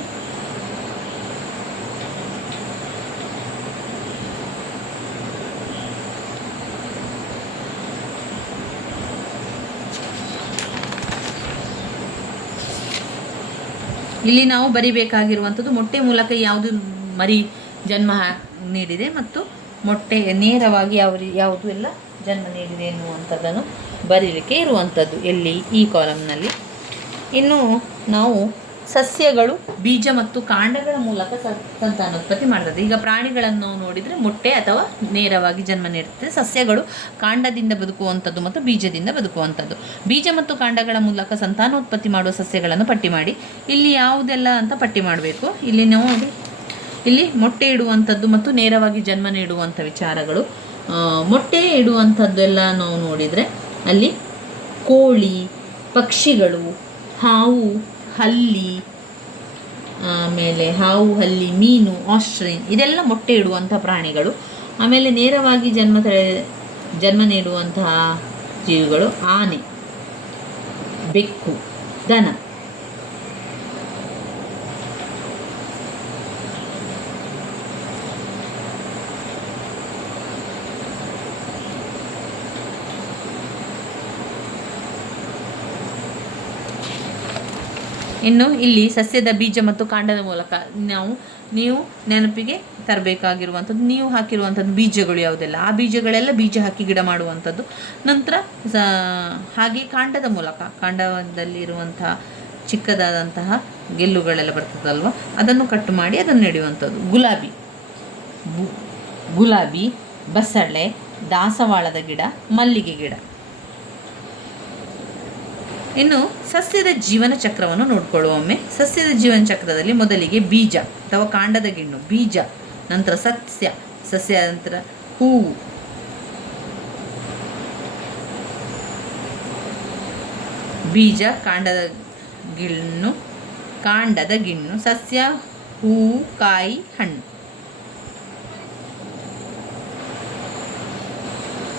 ಇಲ್ಲಿ ನಾವು ಬರಿಬೇಕಾಗಿರುವಂಥದ್ದು ಮೊಟ್ಟೆ ಮೂಲಕ ಯಾವುದು ಮರಿ ಜನ್ಮ ನೀಡಿದೆ ಮತ್ತು ಮೊಟ್ಟೆ ನೇರವಾಗಿ ಯಾವುದು ಎಲ್ಲ ಜನ್ಮ ನೀಡಿದೆ ಎನ್ನುವಂಥದ್ದನ್ನು ಬರೀಲಿಕ್ಕೆ ಇರುವಂಥದ್ದು ಎಲ್ಲಿ ಈ ಕಾಲಮ್ನಲ್ಲಿ. ಇನ್ನು ನಾವು ಸಸ್ಯಗಳು ಬೀಜ ಮತ್ತು ಕಾಂಡಗಳ ಮೂಲಕ ಸಂತಾನೋತ್ಪತ್ತಿ ಮಾಡ್ತದೆ. ಈಗ ಪ್ರಾಣಿಗಳನ್ನು ನೋಡಿದರೆ ಮೊಟ್ಟೆ ಅಥವಾ ನೇರವಾಗಿ ಜನ್ಮ ನೀಡುತ್ತದೆ. ಸಸ್ಯಗಳು ಕಾಂಡದಿಂದ ಬದುಕುವಂಥದ್ದು ಮತ್ತು ಬೀಜದಿಂದ ಬದುಕುವಂಥದ್ದು. ಬೀಜ ಮತ್ತು ಕಾಂಡಗಳ ಮೂಲಕ ಸಂತಾನೋತ್ಪತ್ತಿ ಮಾಡುವ ಸಸ್ಯಗಳನ್ನು ಪಟ್ಟಿ ಮಾಡಿ. ಇಲ್ಲಿ ಯಾವುದೆಲ್ಲ ಅಂತ ಪಟ್ಟಿ ಮಾಡಬೇಕು. ಇಲ್ಲಿ ನೋಡಿ, ಇಲ್ಲಿ ಮೊಟ್ಟೆ ಇಡುವಂಥದ್ದು ಮತ್ತು ನೇರವಾಗಿ ಜನ್ಮ ನೀಡುವಂಥ ವಿಚಾರಗಳು ಮೊಟ್ಟೆ ಇಡುವಂಥದ್ದೆಲ್ಲ ನಾವು ನೋಡಿದರೆ ಅಲ್ಲಿ ಕೋಳಿ, ಪಕ್ಷಿಗಳು, ಹಾವು, ಹಲ್ಲಿ, ಆಮೇಲೆ ಹಾವು, ಹಲ್ಲಿ, ಮೀನು, ಆಸ್ಟ್ರಿನ್ ಇದೆಲ್ಲ ಮೊಟ್ಟೆ ಇಡುವಂಥ ಪ್ರಾಣಿಗಳು. ಆಮೇಲೆ ನೇರವಾಗಿ ಜನ್ಮ ನೀಡುವಂತಹ ಜೀವಿಗಳು ಆನೆ, ಬೆಕ್ಕು, ದನ. ಇನ್ನು ಇಲ್ಲಿ ಸಸ್ಯದ ಬೀಜ ಮತ್ತು ಕಾಂಡದ ಮೂಲಕ ನೀವು ನೆನಪಿಗೆ ತರಬೇಕಾಗಿರುವಂಥದ್ದು, ನೀವು ಹಾಕಿರುವಂಥದ್ದು ಬೀಜಗಳು ಯಾವುದೆಲ್ಲ, ಆ ಬೀಜಗಳೆಲ್ಲ ಬೀಜ ಹಾಕಿ ಗಿಡ ಮಾಡುವಂಥದ್ದು. ನಂತರ ಹಾಗೆ ಕಾಂಡದ ಮೂಲಕ, ಕಾಂಡದಲ್ಲಿರುವಂತಹ ಚಿಕ್ಕದಾದಂತಹ ಗೆಲ್ಲುಗಳೆಲ್ಲ ಬರ್ತದಲ್ವ, ಅದನ್ನು ಕಟ್ ಮಾಡಿ ಅದನ್ನು ನೆಡುವಂಥದ್ದು. ಗುಲಾಬಿ, ಬಸಳೆ, ದಾಸವಾಳದ ಗಿಡ, ಮಲ್ಲಿಗೆ ಗಿಡ. ಇನ್ನು ಸಸ್ಯದ ಜೀವನ ಚಕ್ರವನ್ನು ನೋಡ್ಕೊಳ್ಳುವೊಮ್ಮೆ. ಸಸ್ಯದ ಜೀವನ ಚಕ್ರದಲ್ಲಿ ಮೊದಲಿಗೆ ಬೀಜ ಅಥವಾ ಕಾಂಡದ ಗಿಣ್ಣು, ಬೀಜ, ನಂತರ ಸಸ್ಯ ನಂತರ ಹೂವು, ಬೀಜ, ಕಾಂಡದ ಗಿಣ್ಣು, ಸಸ್ಯ, ಹೂವು, ಕಾಯಿ, ಹಣ್ಣು.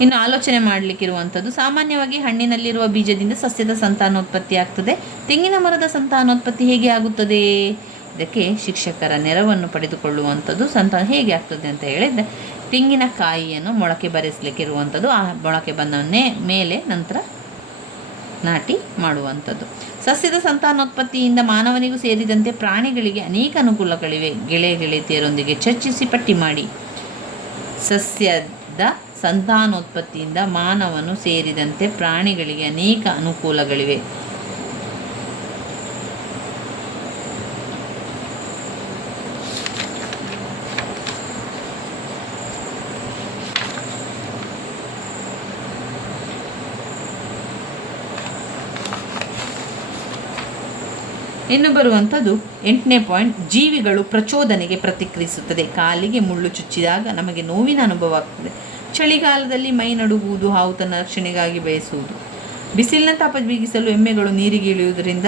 ಇನ್ನು ಆಲೋಚನೆ ಮಾಡಲಿಕ್ಕಿರುವಂಥದ್ದು, ಸಾಮಾನ್ಯವಾಗಿ ಹಣ್ಣಿನಲ್ಲಿರುವ ಬೀಜದಿಂದ ಸಸ್ಯದ ಸಂತಾನೋತ್ಪತ್ತಿ ಆಗ್ತದೆ. ತೆಂಗಿನ ಮರದ ಸಂತಾನೋತ್ಪತ್ತಿ ಹೇಗೆ ಆಗುತ್ತದೆ? ಇದಕ್ಕೆ ಶಿಕ್ಷಕರ ನೆರವನ್ನು ಪಡೆದುಕೊಳ್ಳುವಂಥದ್ದು. ಸಂತಾನ ಹೇಗೆ ಆಗ್ತದೆ ಅಂತ ಹೇಳಿದರೆ, ತೆಂಗಿನಕಾಯಿಯನ್ನು ಮೊಳಕೆ ಬರೆಸಲಿಕ್ಕಿರುವಂಥದ್ದು. ಆ ಮೊಳಕೆ ಬಂದ ಮೇಲೆ ನಂತರ ನಾಟಿ ಮಾಡುವಂಥದ್ದು. ಸಸ್ಯದ ಸಂತಾನೋತ್ಪತ್ತಿಯಿಂದ ಮಾನವನಿಗೂ ಸೇರಿದಂತೆ ಪ್ರಾಣಿಗಳಿಗೆ ಅನೇಕ ಅನುಕೂಲಗಳಿವೆ. ಗೆಳೆಯರೊಂದಿಗೆ ಚರ್ಚಿಸಿ ಪಟ್ಟಿ ಮಾಡಿ. ಸಸ್ಯದ ಸಂತಾನೋತ್ಪತ್ತಿಯಿಂದ ಮಾನವನು ಸೇರಿದಂತೆ ಪ್ರಾಣಿಗಳಿಗೆ ಅನೇಕ ಅನುಕೂಲಗಳಿವೆ. ಇನ್ನು ಬರುವಂಥದ್ದು 8ನೇ ಪಾಯಿಂಟ್, ಜೀವಿಗಳು ಪ್ರಚೋದನೆಗೆ ಪ್ರತಿಕ್ರಿಯಿಸುತ್ತದೆ. ಕಾಲಿಗೆ ಮುಳ್ಳು ಚುಚ್ಚಿದಾಗ ನಮಗೆ ನೋವಿನ ಅನುಭವ ಆಗ್ತದೆ. ಚಳಿಗಾಲದಲ್ಲಿ ಮೈ ನಡುಗುವುದು, ಹಾವು ತನ್ನ ರಕ್ಷಣೆಗಾಗಿ ಬಯಸುವುದು. ಬಿಸಿಲಿನ ತಾಪ ಬೀಗಿಸಲು ಎಮ್ಮೆಗಳು ನೀರಿಗೆ ಇಳಿಯುವುದರಿಂದ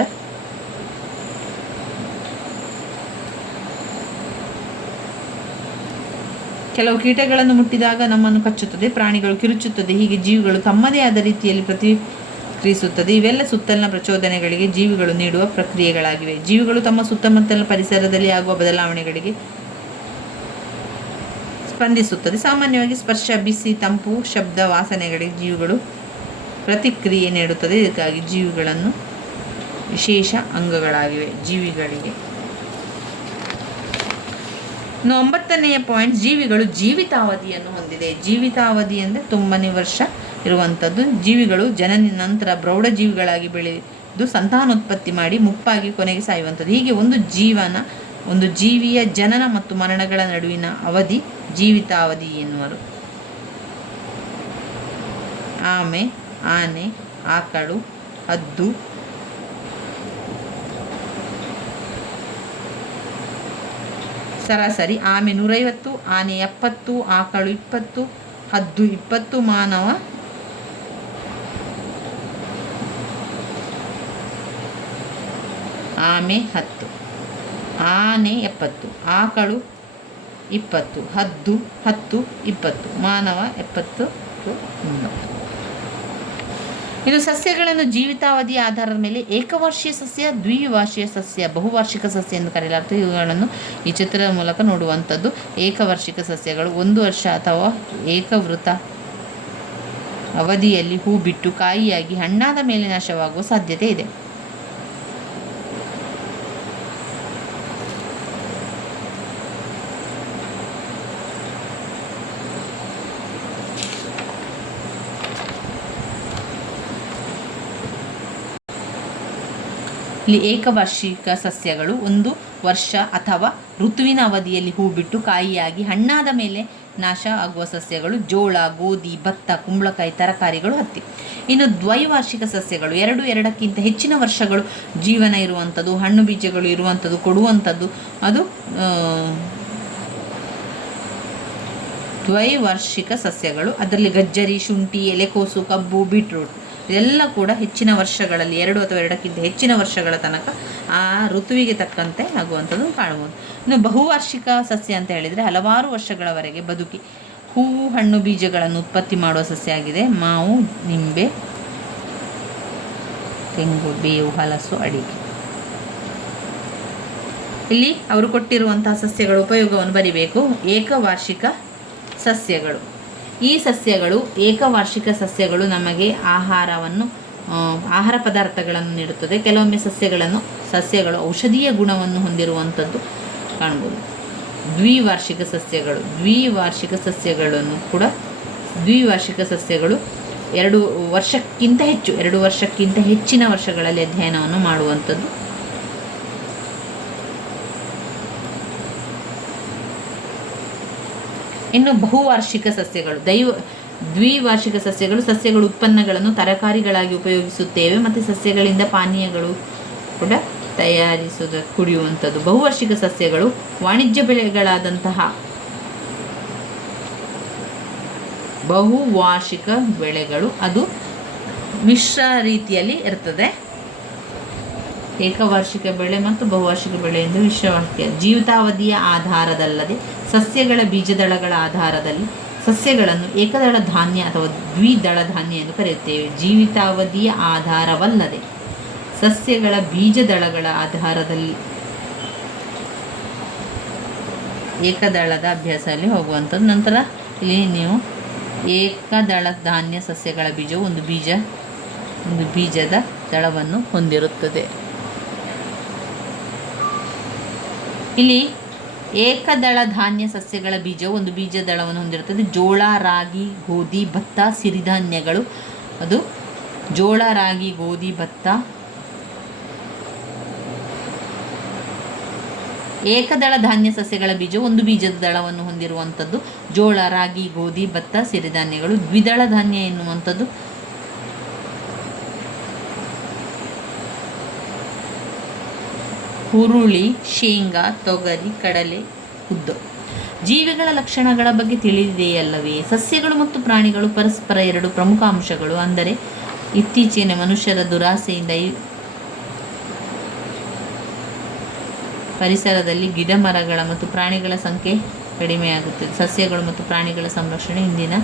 ಕೆಲವು ಕೀಟಗಳನ್ನು ಮುಟ್ಟಿದಾಗ ನಮ್ಮನ್ನು ಕಚ್ಚುತ್ತದೆ, ಪ್ರಾಣಿಗಳು ಕಿರುಚುತ್ತದೆ. ಹೀಗೆ ಜೀವಿಗಳು ತಮ್ಮದೇ ಆದ ರೀತಿಯಲ್ಲಿ ಪ್ರತಿಕ್ರಿಯಿಸುತ್ತದೆ. ಇವೆಲ್ಲ ಸುತ್ತಲಿನ ಪ್ರಚೋದನೆಗಳಿಗೆ ಜೀವಿಗಳು ನೀಡುವ ಪ್ರಕ್ರಿಯೆಗಳಾಗಿವೆ. ಜೀವಿಗಳು ತಮ್ಮ ಸುತ್ತಮುತ್ತಲಿನ ಪರಿಸರದಲ್ಲಿ ಆಗುವ ಬದಲಾವಣೆಗಳಿಗೆ ಸ್ಪಂದಿಸುತ್ತದೆ. ಸಾಮಾನ್ಯವಾಗಿ ಸ್ಪರ್ಶ, ಬಿಸಿ, ತಂಪು, ಶಬ್ದ, ವಾಸನೆಗಳಿಗೆ ಜೀವಿಗಳು ಪ್ರತಿಕ್ರಿಯೆ ನೀಡುತ್ತದೆ. ಇದಕ್ಕಾಗಿ ಜೀವಿಗಳನ್ನು ವಿಶೇಷ ಅಂಗಗಳಾಗಿವೆ ಜೀವಿಗಳಿಗೆ. 9ನೇ ಪಾಯಿಂಟ್, ಜೀವಿಗಳು ಜೀವಿತಾವಧಿಯನ್ನು ಹೊಂದಿದೆ. ಜೀವಿತಾವಧಿ ಅಂದರೆ ತುಂಬನೇ ವರ್ಷ ಇರುವಂಥದ್ದು. ಜೀವಿಗಳು ಜನನ ನಂತರ ಪ್ರೌಢ ಜೀವಿಗಳಾಗಿ ಬೆಳೆದು ಸಂತಾನೋತ್ಪತ್ತಿ ಮಾಡಿ ಮುಪ್ಪಾಗಿ ಕೊನೆಗೆ ಸಾಯುವಂಥದ್ದು. ಹೀಗೆ ಒಂದು ಜೀವಿಯ ಜನನ ಮತ್ತು ಮರಣಗಳ ನಡುವಿನ ಅವಧಿ ಜೀವಿತಾವಧಿ ಎನ್ನುವರು. ಆನೆ, ಆಕಳು, ಹದ್ದು, ಸರಾಸರಿ ಆಮೆ 150, ಆನೆ 70, ಆಕಳು 20, ಹದ್ದು 20, ಮಾನವ ಆಮೆ 10, ಆನೆ 70, ಆಕಳು 20, ಹದ್ದು 10, 20, ಮಾನವ 70, 90. ಇನ್ನು ಸಸ್ಯಗಳನ್ನು ಜೀವಿತಾವಧಿಯ ಆಧಾರದ ಮೇಲೆ ಏಕವಾರ್ಷೀಯ ಸಸ್ಯ, ದ್ವಿವಾರ್ಷೀಯ ಸಸ್ಯ, ಬಹುವಾರ್ಷಿಕ ಸಸ್ಯ ಎಂದು ಕರೆಯಲಾಗ್ತದೆ. ಇವುಗಳನ್ನು ಈ ಚಿತ್ರದ ಮೂಲಕ ನೋಡುವಂಥದ್ದು. ಏಕವಾರ್ಷಿಕ ಸಸ್ಯಗಳು 1 ವರ್ಷ ಅಥವಾ ಏಕವೃತ ಅವಧಿಯಲ್ಲಿ ಹೂ ಬಿಟ್ಟು ಕಾಯಿಯಾಗಿ ಹಣ್ಣಾದ ಮೇಲೆ ನಾಶವಾಗುವ ಸಾಧ್ಯತೆ ಇದೆ. ಇಲ್ಲಿ ಏಕವಾರ್ಷಿಕ ಸಸ್ಯಗಳು 1 ವರ್ಷ ಅಥವಾ ಋತುವಿನ ಅವಧಿಯಲ್ಲಿ ಹೂ ಬಿಟ್ಟು ಕಾಯಿಯಾಗಿ ಹಣ್ಣಾದ ಮೇಲೆ ನಾಶ ಆಗುವ ಸಸ್ಯಗಳು ಜೋಳ, ಗೋಧಿ, ಭತ್ತ, ಕುಂಬಳಕಾಯಿ, ತರಕಾರಿಗಳು, ಹತ್ತಿ. ಇನ್ನು ದ್ವೈವಾರ್ಷಿಕ ಸಸ್ಯಗಳು 2-2ಕ್ಕಿಂತ ಹೆಚ್ಚಿನ ವರ್ಷಗಳು ಜೀವನ ಇರುವಂಥದ್ದು, ಹಣ್ಣು ಬೀಜಗಳು ಇರುವಂಥದ್ದು, ಕೊಡುವಂಥದ್ದು. ಅದು ದ್ವೈವಾರ್ಷಿಕ ಸಸ್ಯಗಳು, ಅದರಲ್ಲಿ ಗಜ್ಜರಿ, ಶುಂಠಿ, ಎಲೆಕೋಸು, ಕಬ್ಬು, ಬೀಟ್ರೂಟ್ ಇದೆಲ್ಲ ಕೂಡ ಹೆಚ್ಚಿನ ವರ್ಷಗಳಲ್ಲಿ 2 ಅಥವಾ 2ಕ್ಕಿಂತ ಹೆಚ್ಚಿನ ವರ್ಷಗಳ ತನಕ ಆ ಋತುವಿಗೆ ತಕ್ಕಂತೆ ಆಗುವಂಥದ್ದು ಕಾಣ್ಬೋದು. ಇನ್ನು ಬಹುವಾರ್ಷಿಕ ಸಸ್ಯ ಅಂತ ಹೇಳಿದರೆ ಹಲವಾರು ವರ್ಷಗಳವರೆಗೆ ಬದುಕಿ ಹೂವು, ಹಣ್ಣು, ಬೀಜಗಳನ್ನು ಉತ್ಪತ್ತಿ ಮಾಡುವ ಸಸ್ಯ ಆಗಿದೆ. ಮಾವು, ನಿಂಬೆ, ತೆಂಗು, ಬೇವು, ಹಲಸು, ಅಡಿಕೆ. ಇಲ್ಲಿ ಅವರು ಕೊಟ್ಟಿರುವಂತಹ ಸಸ್ಯಗಳ ಉಪಯೋಗವನ್ನು ಬರಿಬೇಕು. ಏಕವಾರ್ಷಿಕ ಸಸ್ಯಗಳು, ಈ ಸಸ್ಯಗಳು ಏಕವಾರ್ಷಿಕ ಸಸ್ಯಗಳು ನಮಗೆ ಆಹಾರ ಪದಾರ್ಥಗಳನ್ನು ನೀಡುತ್ತದೆ. ಕೆಲವೊಮ್ಮೆ ಸಸ್ಯಗಳು ಔಷಧೀಯ ಗುಣವನ್ನು ಹೊಂದಿರುವಂಥದ್ದು ಕಾಣ್ಬೋದು. ದ್ವಿವಾರ್ಷಿಕ ಸಸ್ಯಗಳು 2 ವರ್ಷಕ್ಕಿಂತ ಹೆಚ್ಚಿನ ವರ್ಷಗಳಲ್ಲಿ ಅಧ್ಯಯನವನ್ನು ಮಾಡುವಂಥದ್ದು. ಇನ್ನು ಬಹುವಾರ್ಷಿಕ ಸಸ್ಯಗಳು, ದ್ವಿವಾರ್ಷಿಕ ಸಸ್ಯಗಳು ಉತ್ಪನ್ನಗಳನ್ನು ತರಕಾರಿಗಳಾಗಿ ಉಪಯೋಗಿಸುತ್ತೇವೆ ಮತ್ತು ಸಸ್ಯಗಳಿಂದ ಪಾನೀಯಗಳು ಕೂಡ ಕುಡಿಯುವಂಥದ್ದು. ಬಹುವಾರ್ಷಿಕ ಸಸ್ಯಗಳು ವಾಣಿಜ್ಯ ಬೆಳೆಗಳಾದಂತಹ ಬಹುವಾರ್ಷಿಕ ಬೆಳೆಗಳು ಅದು ಮಿಶ್ರ ರೀತಿಯಲ್ಲಿ ಇರ್ತದೆ. ಏಕವಾರ್ಷಿಕ ಬೆಳೆ ಮತ್ತು ಬಹುವಾರ್ಷಿಕ ಬೆಳೆ ಎಂದು ಮಿಶ್ರವಾಕ್ಯ. ಜೀವಿತಾವಧಿಯ ಆಧಾರದಲ್ಲದೆ ಸಸ್ಯಗಳ ಬೀಜದಳಗಳ ಆಧಾರದಲ್ಲಿ ಸಸ್ಯಗಳನ್ನು ಏಕದಳ ಧಾನ್ಯ ಅಥವಾ ದ್ವಿದಳ ಧಾನ್ಯ ಎಂದು ಕರೆಯುತ್ತೇವೆ. ಜೀವಿತಾವಧಿಯ ಆಧಾರವಲ್ಲದೆ ಸಸ್ಯಗಳ ಬೀಜದಳಗಳ ಆಧಾರದಲ್ಲಿ ಏಕದಳದ ಅಭ್ಯಾಸದಲ್ಲಿ ಹೋಗುವಂಥದ್ದು. ನಂತರ ಇಲ್ಲಿ ನೀವು ಏಕದಳ ಧಾನ್ಯ ಸಸ್ಯಗಳ ಬೀಜವು ಒಂದು ಬೀಜದ ದಳವನ್ನು ಹೊಂದಿರುತ್ತದೆ. ಇಲ್ಲಿ ಏಕದಳ ಧಾನ್ಯ ಸಸ್ಯಗಳ ಬೀಜವು ಒಂದು ಬೀಜದಳವನ್ನು ಹೊಂದಿರುತ್ತದೆ. ಜೋಳ, ರಾಗಿ, ಗೋಧಿ, ಭತ್ತ, ಸಿರಿಧಾನ್ಯಗಳು. ಅದು ಜೋಳ, ರಾಗಿ, ಗೋಧಿ, ಭತ್ತ. ಏಕದಳ ಧಾನ್ಯ ಸಸ್ಯಗಳ ಬೀಜವು ಒಂದು ಬೀಜದ ದಳವನ್ನು ಹೊಂದಿರುವಂಥದ್ದು. ಜೋಳ, ರಾಗಿ, ಗೋಧಿ, ಭತ್ತ, ಸಿರಿಧಾನ್ಯಗಳು. ದ್ವಿದಳ ಧಾನ್ಯ ಎನ್ನುವಂಥದ್ದು ಹುರುಳಿ, ಶೇಂಗಾ, ತೊಗರಿ, ಕಡಲೆ, ಉದ್ದು. ಜೀವಿಗಳ ಲಕ್ಷಣಗಳ ಬಗ್ಗೆ ತಿಳಿದಿದೆಯಲ್ಲವೇ? ಸಸ್ಯಗಳು ಮತ್ತು ಪ್ರಾಣಿಗಳು ಪರಸ್ಪರ 2 ಪ್ರಮುಖ ಅಂಶಗಳು. ಅಂದರೆ ಇತ್ತೀಚಿನ ಮನುಷ್ಯರ ದುರಾಸೆಯಿಂದ ಪರಿಸರದಲ್ಲಿ ಗಿಡ ಮರಗಳ ಮತ್ತು ಪ್ರಾಣಿಗಳ ಸಂಖ್ಯೆ ಕಡಿಮೆಯಾಗುತ್ತದೆ. ಸಸ್ಯಗಳು ಮತ್ತು ಪ್ರಾಣಿಗಳ ಸಂರಕ್ಷಣೆ ಇಂದಿನ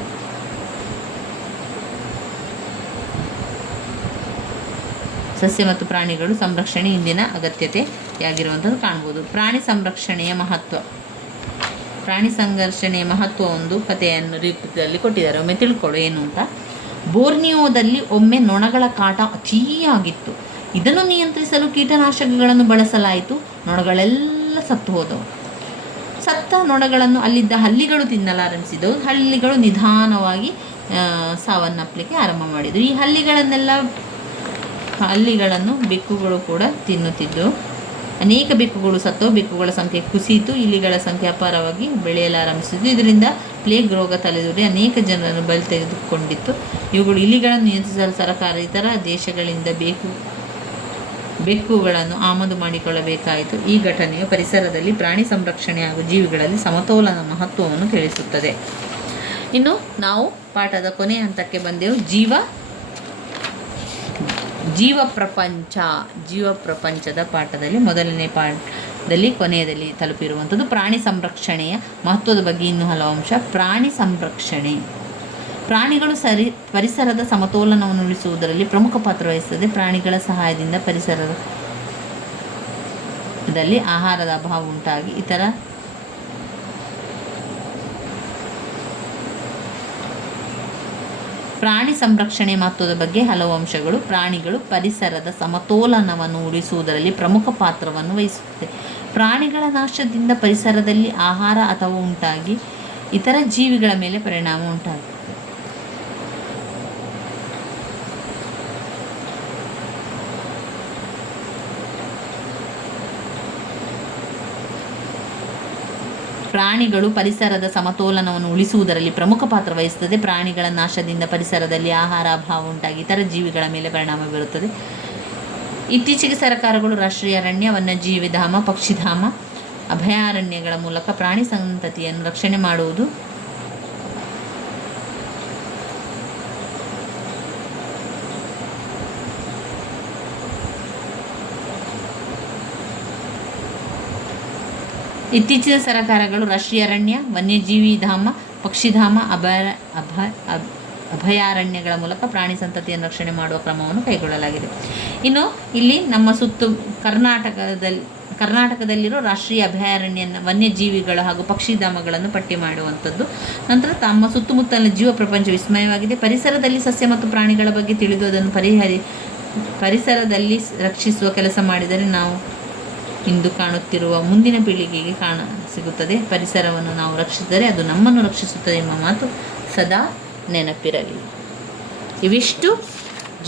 ಸಸ್ಯ ಮತ್ತು ಪ್ರಾಣಿಗಳು ಸಂರಕ್ಷಣೆ ಇಂದಿನ ಅಗತ್ಯತೆಯಾಗಿರುವಂಥದ್ದು ಕಾಣ್ಬೋದು. ಪ್ರಾಣಿ ಸಂರಕ್ಷಣೆಯ ಮಹತ್ವ ಒಂದು ಕಥೆಯನ್ನು ರೀತಿಯಲ್ಲಿ ಕೊಟ್ಟಿದ್ದಾರೆ. ಒಮ್ಮೆ ತಿಳ್ಕೊಳ್ಳು ಏನು ಅಂತ. ಬೋರ್ನಿಯೋದಲ್ಲಿ ಒಮ್ಮೆ ನೊಣಗಳ ಕಾಟ ಅತಿಯಾಗಿತ್ತು. ಇದನ್ನು ನಿಯಂತ್ರಿಸಲು ಕೀಟನಾಶಕಗಳನ್ನು ಬಳಸಲಾಯಿತು. ನೊಣಗಳೆಲ್ಲ ಸತ್ತು ಹೋದವು. ಸತ್ತ ನೊಣಗಳನ್ನು ಅಲ್ಲಿದ್ದ ಹಲ್ಲಿಗಳು ತಿನ್ನಲಾರಂಭಿಸಿದವು. ಹಲ್ಲಿಗಳು ನಿಧಾನವಾಗಿ ಸಾವನ್ನಪ್ಪಲಿಕ್ಕೆ ಆರಂಭ ಮಾಡಿದವು. ಈ ಹಲ್ಲಿಗಳನ್ನು ಬೆಕ್ಕುಗಳು ಕೂಡ ತಿನ್ನುತ್ತಿದ್ದವು. ಅನೇಕ ಬೆಕ್ಕುಗಳು ಸತ್ತವು. ಬೆಕ್ಕುಗಳ ಸಂಖ್ಯೆ ಕುಸಿಯಿತು. ಇಲಿಗಳ ಸಂಖ್ಯೆ ಅಪಾರವಾಗಿ ಬೆಳೆಯಲಾರಂಭಿಸಿತು. ಇದರಿಂದ ಪ್ಲೇಗ್ ರೋಗ ತಲೆದೋರಿ ಅನೇಕ ಜನರನ್ನು ಬಲಿ ತೆಗೆದುಕೊಂಡಿತ್ತು. ಇಲಿಗಳನ್ನು ನಿಯಂತ್ರಿಸಲು ಸರ್ಕಾರ ಇತರ ದೇಶಗಳಿಂದ ಬೆಕ್ಕುಗಳನ್ನು ಆಮದು ಮಾಡಿಕೊಳ್ಳಬೇಕಾಯಿತು. ಈ ಘಟನೆಯು ಪರಿಸರದಲ್ಲಿ ಪ್ರಾಣಿ ಸಂರಕ್ಷಣೆ ಹಾಗೂ ಜೀವಿಗಳಲ್ಲಿ ಸಮತೋಲನ ಮಹತ್ವವನ್ನು ತಿಳಿಸುತ್ತದೆ. ಇನ್ನು ನಾವು ಪಾಠದ ಕೊನೆಯ ಹಂತಕ್ಕೆ ಬಂದೆವು. ಜೀವ ಪ್ರಪಂಚದ ಪಾಠದಲ್ಲಿ ಮೊದಲನೇ ಪಾಠದಲ್ಲಿ ಕೊನೆಯದಲ್ಲಿ ತಲುಪಿರುವಂಥದ್ದು ಪ್ರಾಣಿ ಸಂರಕ್ಷಣೆಯ ಮಹತ್ವದ ಬಗ್ಗೆ ಇನ್ನೂ ಹಲವು ಅಂಶ. ಪ್ರಾಣಿ ಸಂರಕ್ಷಣೆ, ಪ್ರಾಣಿಗಳು ಪರಿಸರದ ಸಮತೋಲನವನ್ನು ಉಳಿಸುವುದರಲ್ಲಿ ಪ್ರಮುಖ ಪಾತ್ರ ವಹಿಸುತ್ತದೆ. ಪ್ರಾಣಿಗಳ ಸಹಾಯದಿಂದ ಪರಿಸರದಲ್ಲಿ ಆಹಾರದ ಅಭಾವ ಉಂಟಾಗಿ ಇತರ ಪ್ರಾಣಿ ಸಂರಕ್ಷಣೆ ಮಹತ್ವದ ಬಗ್ಗೆ ಹಲವು ಅಂಶಗಳು. ಪ್ರಾಣಿಗಳು ಪರಿಸರದ ಸಮತೋಲನವನ್ನು ಉಳಿಸುವುದರಲ್ಲಿ ಪ್ರಮುಖ ಪಾತ್ರವನ್ನು ವಹಿಸುತ್ತದೆ. ಪ್ರಾಣಿಗಳ ನಾಶದಿಂದ ಪರಿಸರದಲ್ಲಿ ಆಹಾರ ಅಥವಾ ಉಂಟಾಗಿ ಇತರ ಜೀವಿಗಳ ಮೇಲೆ ಪರಿಣಾಮ ಉಂಟಾಗುತ್ತದೆ. ಪ್ರಾಣಿಗಳು ಪರಿಸರದ ಸಮತೋಲನವನ್ನು ಉಳಿಸುವುದರಲ್ಲಿ ಪ್ರಮುಖ ಪಾತ್ರ ವಹಿಸುತ್ತದೆ. ಪ್ರಾಣಿಗಳ ನಾಶದಿಂದ ಪರಿಸರದಲ್ಲಿ ಆಹಾರ ಅಭಾವ ಉಂಟಾಗಿ ಇತರ ಜೀವಿಗಳ ಮೇಲೆ ಪರಿಣಾಮ ಬೀರುತ್ತದೆ. ಇತ್ತೀಚೆಗೆ ಸರ್ಕಾರಗಳು ರಾಷ್ಟ್ರೀಯ ಅರಣ್ಯ, ವನ್ಯಜೀವಿ ಧಾಮ, ಪಕ್ಷಿಧಾಮ, ಅಭಯಾರಣ್ಯಗಳ ಮೂಲಕ ಪ್ರಾಣಿ ಸಂತತಿಯನ್ನು ರಕ್ಷಣೆ ಮಾಡುವುದು ಇತ್ತೀಚಿನ ಸರ್ಕಾರಗಳು ರಾಷ್ಟ್ರೀಯ ಅರಣ್ಯ, ವನ್ಯಜೀವಿ ಧಾಮ, ಪಕ್ಷಿಧಾಮ, ಅಭಯಾರಣ್ಯಗಳ ಮೂಲಕ ಪ್ರಾಣಿ ಸಂತತಿಯನ್ನು ರಕ್ಷಣೆ ಮಾಡುವ ಕ್ರಮವನ್ನು ಕೈಗೊಳ್ಳಲಾಗಿದೆ. ಇನ್ನು ಇಲ್ಲಿ ನಮ್ಮ ಕರ್ನಾಟಕದಲ್ಲಿರೋ ರಾಷ್ಟ್ರೀಯ ಅಭಯಾರಣ್ಯ, ವನ್ಯಜೀವಿಗಳ ಹಾಗೂ ಪಕ್ಷಿಧಾಮಗಳನ್ನು ಪಟ್ಟಿ ಮಾಡುವಂಥದ್ದು. ನಂತರ ತಮ್ಮ ಸುತ್ತಮುತ್ತಲಿನ ಜೀವ ಪ್ರಪಂಚ ವಿಸ್ಮಯವಾಗಿದೆ. ಪರಿಸರದಲ್ಲಿ ಸಸ್ಯ ಮತ್ತು ಪ್ರಾಣಿಗಳ ಬಗ್ಗೆ ತಿಳಿದು ಅದನ್ನು ಪರಿಸರದಲ್ಲಿ ರಕ್ಷಿಸುವ ಕೆಲಸ ಮಾಡಿದರೆ ನಾವು ಇಂದು ಕಾಣುತ್ತಿರುವ ಮುಂದಿನ ಪೀಳಿಗೆಗೆ ಸಿಗುತ್ತದೆ. ಪರಿಸರವನ್ನು ನಾವು ರಕ್ಷಿಸಿದರೆ ಅದು ನಮ್ಮನ್ನು ರಕ್ಷಿಸುತ್ತದೆ ಎಂಬ ಮಾತು ಸದಾ ನೆನಪಿರಲಿ. ಇವಿಷ್ಟು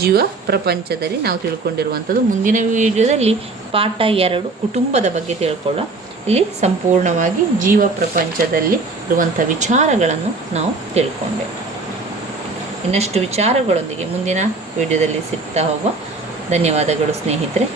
ಜೀವ ಪ್ರಪಂಚದಲ್ಲಿ ನಾವು ತಿಳ್ಕೊಂಡಿರುವಂಥದ್ದು. ಮುಂದಿನ ವಿಡಿಯೋದಲ್ಲಿ ಪಾಠ 2 ಕುಟುಂಬದ ಬಗ್ಗೆ ತಿಳ್ಕೊಳ್ಳೋ. ಇಲ್ಲಿ ಸಂಪೂರ್ಣವಾಗಿ ಜೀವ ಪ್ರಪಂಚದಲ್ಲಿ ಇರುವಂಥ ವಿಚಾರಗಳನ್ನು ನಾವು ತಿಳ್ಕೊಂಡೆ. ಇನ್ನಷ್ಟು ವಿಚಾರಗಳೊಂದಿಗೆ ಮುಂದಿನ ವಿಡಿಯೋದಲ್ಲಿ ಸಿಗ್ತಾ ಹೋಗುವ. ಧನ್ಯವಾದಗಳು ಸ್ನೇಹಿತರೆ.